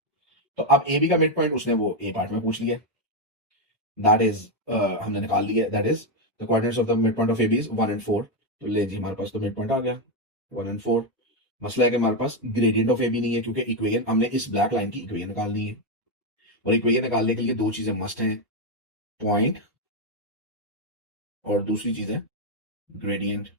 तो अब ए बी का मिड पॉइंट उसने वो ए पार्ट में पूछ लिया, दैट इज हमने निकाल लिया, that is the coordinates of the mid point of A B is 1 and 4. तो ले जी, हमारे पास तो मिड पॉइंट आ गया 1 and 4. मसला है कि हमारे पास ग्रेडियंट ऑफ ए बी नहीं है, क्योंकि इक्वेशन हमने इस ब्लैक लाइन की इक्वेशन निकालनी है, और इक्वेशन निकालने के लिए दो चीजें मस्ट हैं, पॉइंट और दूसरी चीज है ग्रेडियंट.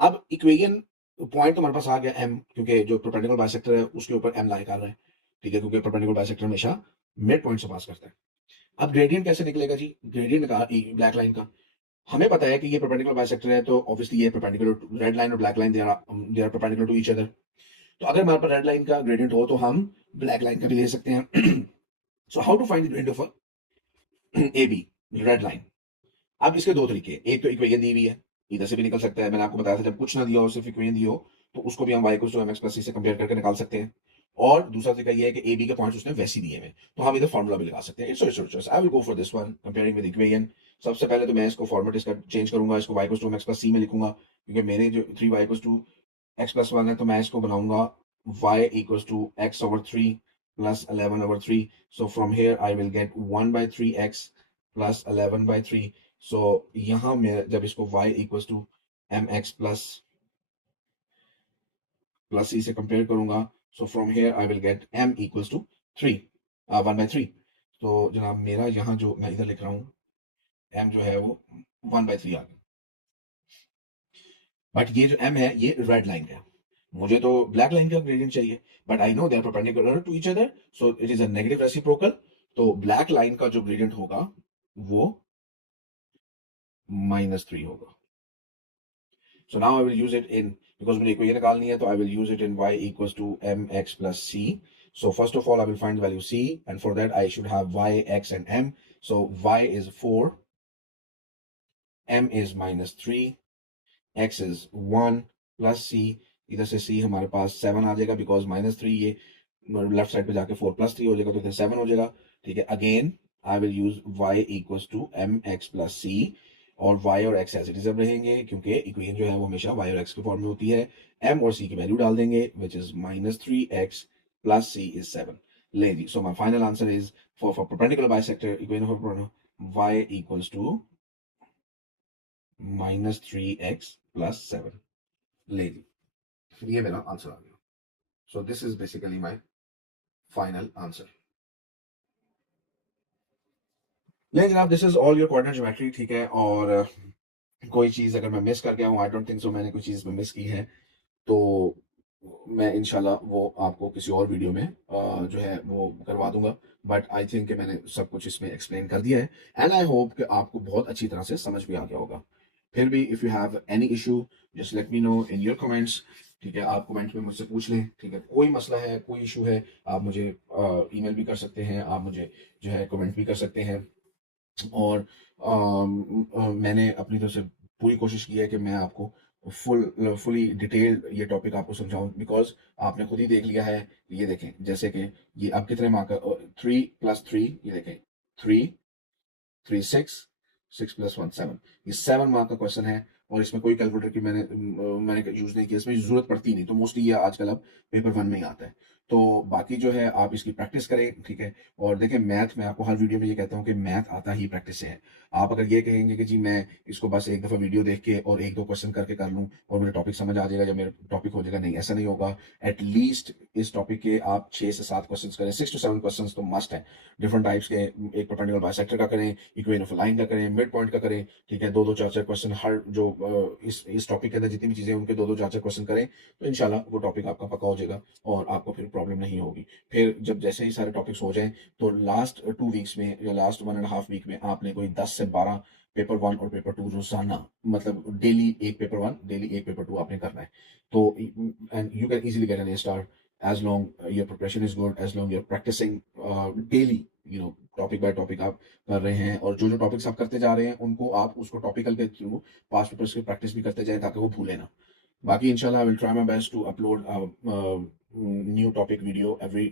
अब इक्वेशन पॉइंट तो हमारे पास आ गया एम, क्योंकि जो परपेंडिकुलर बाइसेक्टर है उसके ऊपर एम लाई कर रहा है. ठीक है, क्योंकि परपेंडिकुलर बाइसेक्टर हमेशा मिड पॉइंट से पास करता है. अब ग्रेडियंट कैसे निकलेगा जी, ग्रेडियंट का ब्लैक लाइन का हमें पता है कि ये परपेंडिकुलर बाइसेक्टर है, तो ऑब्वियसली ये परपेंडिकुलर, रेड लाइन और black line they are perpendicular to each other. तो अगर हमारे पास रेड लाइन का ग्रेडियंट हो तो हम ब्लैक लाइन का भी ले सकते हैं. So how to find the gradient of A B, red line. अब इसके दो तरीके, एक तो इक्वेशन दी हुई है, इधर से भी निकल सकता है, मैंने आपको बताया था जब कुछ ना दिया हो सिर्फ इक्वेशन दी हो तो उसको भी हम y को mx प्लस c से कंपेयर करके निकाल सकते हैं. और दूसरा तरीका ये है कि ए बी के पॉइंट्स उसने वैसे दिए हुए, तो हम इधर फॉर्मूला भी लगा सकते हैं. It's I will go for this one, comparing with equation. सबसे पहले तो मैं इसको फॉर्मेट इसका चेंज करूंगा, इसको y को mx प्लस c में लिखूंगा, क्योंकि मेरे जो 3y को x प्लस 1 है, तो मैं इसको बनाऊंगा y equals to x over 3 plus 11 over 3. So from here I will get 1/3x plus 11/3. So यहां मैं जब इसको y equals to mx plus c से कंपेयर करूंगा, so from here I will get m equals to 3 1/3. तो जनाब मेरा यहाँ जो मैं इधर लिख रहा हूँ m जो है वो 1/3 आ गया. बट ये जो m है ये रेड लाइन का है, मुझे तो ब्लैक लाइन का ग्रेडियंट चाहिए, but I know they are perpendicular to each other, so it is a negative reciprocal. तो ब्लैक लाइन का जो ग्रेडियंट होगा वो -3 होगा. So now I will use it in, because मुझे इक्वेशन निकालनी है, तो I will use it in y equals to mx plus c. So first of all I will find the value c, and for that I should have y, x and m. So y is 4, m is -3, x is 1 plus c. इधर से c हमारे पास 7 आ जाएगा, because -3 ये left side पे जाके 4 + 3 हो जाएगा, तो इधर 7 हो जाएगा. ठीक है, again I will use y equals to mx plus c, और y और x एज इट इज अब रहेंगे, क्योंकि इक्वेशन जो है वो हमेशा y और x के फॉर्म में होती है. m और c की वैल्यू डाल देंगे, which is -3x plus c is 7. ले जी, so my final answer is for perpendicular bisector equation of y equals to -3x plus 7. ले जी, ये मेरा आंसर आ गया. So this is basically my final answer. ले जनाब, this is all your coordinate geometry. ठीक है, और कोई चीज अगर मैं मिस कर गया हूँ, आई डोंट थिंक सो मैंने कोई चीज मिस की है, तो मैं इंशाल्लाह वो आपको किसी और वीडियो में जो है वो करवा दूंगा. बट आई थिंक कि मैंने सब कुछ इसमें एक्सप्लेन कर दिया है, एंड आई होप कि आपको बहुत अच्छी तरह से समझ भी आ गया होगा. फिर भी if you have any issue just let me know in your comments. ठीक है, आप कमेंट में मुझसे पूछ लें। ठीक है, कोई मसला है, कोई इशू है, आप मुझे ईमेल भी कर सकते हैं, आप मुझे जो है कमेंट भी कर सकते हैं। और मैंने अपनी तरफ से पूरी कोशिश की है कि मैं आपको फुली डिटेल्ड ये टॉपिक आपको समझाऊं, बिकॉज आपने खुद ही देख लिया है। ये देखें, जैसे कि ये अब कितने मार्क का, 3+3, ये देखें, 3, 3, 6, 6+1, 7, ये 7 मार्क का क्वेश्चन है। और इसमें कोई कैलकुलेटर की मैंने यूज नहीं किया, इसमें जरूरत पड़ती नहीं, तो मोस्टली ये आजकल अब पेपर 1 में ही आता है। तो बाकी जो है आप इसकी प्रैक्टिस करें। ठीक है, और देखिए मैथ, मैं आपको हर वीडियो में ये कहता हूँ कि मैथ आता ही प्रैक्टिस से है। आप अगर ये कहेंगे कि जी मैं इसको बस एक दफा वीडियो देख के और एक दो क्वेश्चन करके कर लूँ और मुझे टॉपिक समझ आ जाएगा या मेरा टॉपिक हो जाएगा, नहीं, ऐसा नहीं होगा। एटलीस्ट इस टॉपिक के आप 6 से 7 क्वेश्चन करें, 6 to 7 क्वेश्चन तो मस्ट है। डिफरेंट टाइप्स के, एक परपेंडिकुलर बाइसेक्टर का करें, इक्वेशन ऑफ लाइन का करें, मिड पॉइंट का करें। ठीक है, 2-2, 4-4 क्वेश्चन हर जो इस टॉपिक के अंदर जितनी भी चीजें हैं उनके 2-2, 4-4 क्वेश्चन करें, तो इंशाल्लाह वो टॉपिक आपका पक्का हो जाएगा और आपको फिर प्रॉब्लम नहीं होगी। फिर जब जैसे ही सारे टॉपिक्स हो जाएं, तो लास्ट 2 वीक्स में या लास्ट 1.5 वीक में आपने कोई 10 से 12 पेपर 1 और पेपर 2 रोजाना, मतलब डेली एक पेपर 1, डेली एक पेपर 2 आपने करना है। तो and you can easily get an A star as long your preparation is good, as long you're practicing daily, topic by topic आप कर रहे हैं, और जो जो टॉपिक्स आप करते जा रहे हैं उनको आप उसको टॉपिकल के थ्रू पास्ट पेपर्स की प्रैक्टिस भी करते जाएं ताकि वो भूले ना। बाकी इंशाल्लाह I will try my best to upload new topic video every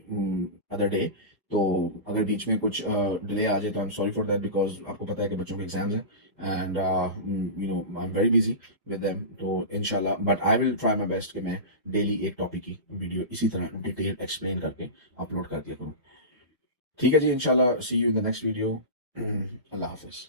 other day. तो अगर बीच में कुछ डिले आ जाए तो I am sorry for that, because आपको पता है कि बच्चों के एग्जाम्स हैं and I am very busy with them. तो इंशाल्लाह, but I will try my best कि मैं डेली एक टॉपिक की वीडियो इसी तरह डिटेल एक्सप्लेन करके अपलोड कर दिया करूँ। ठीक है जी, इंशाल्लाह see you in the next video. अल्लाह हाफिज।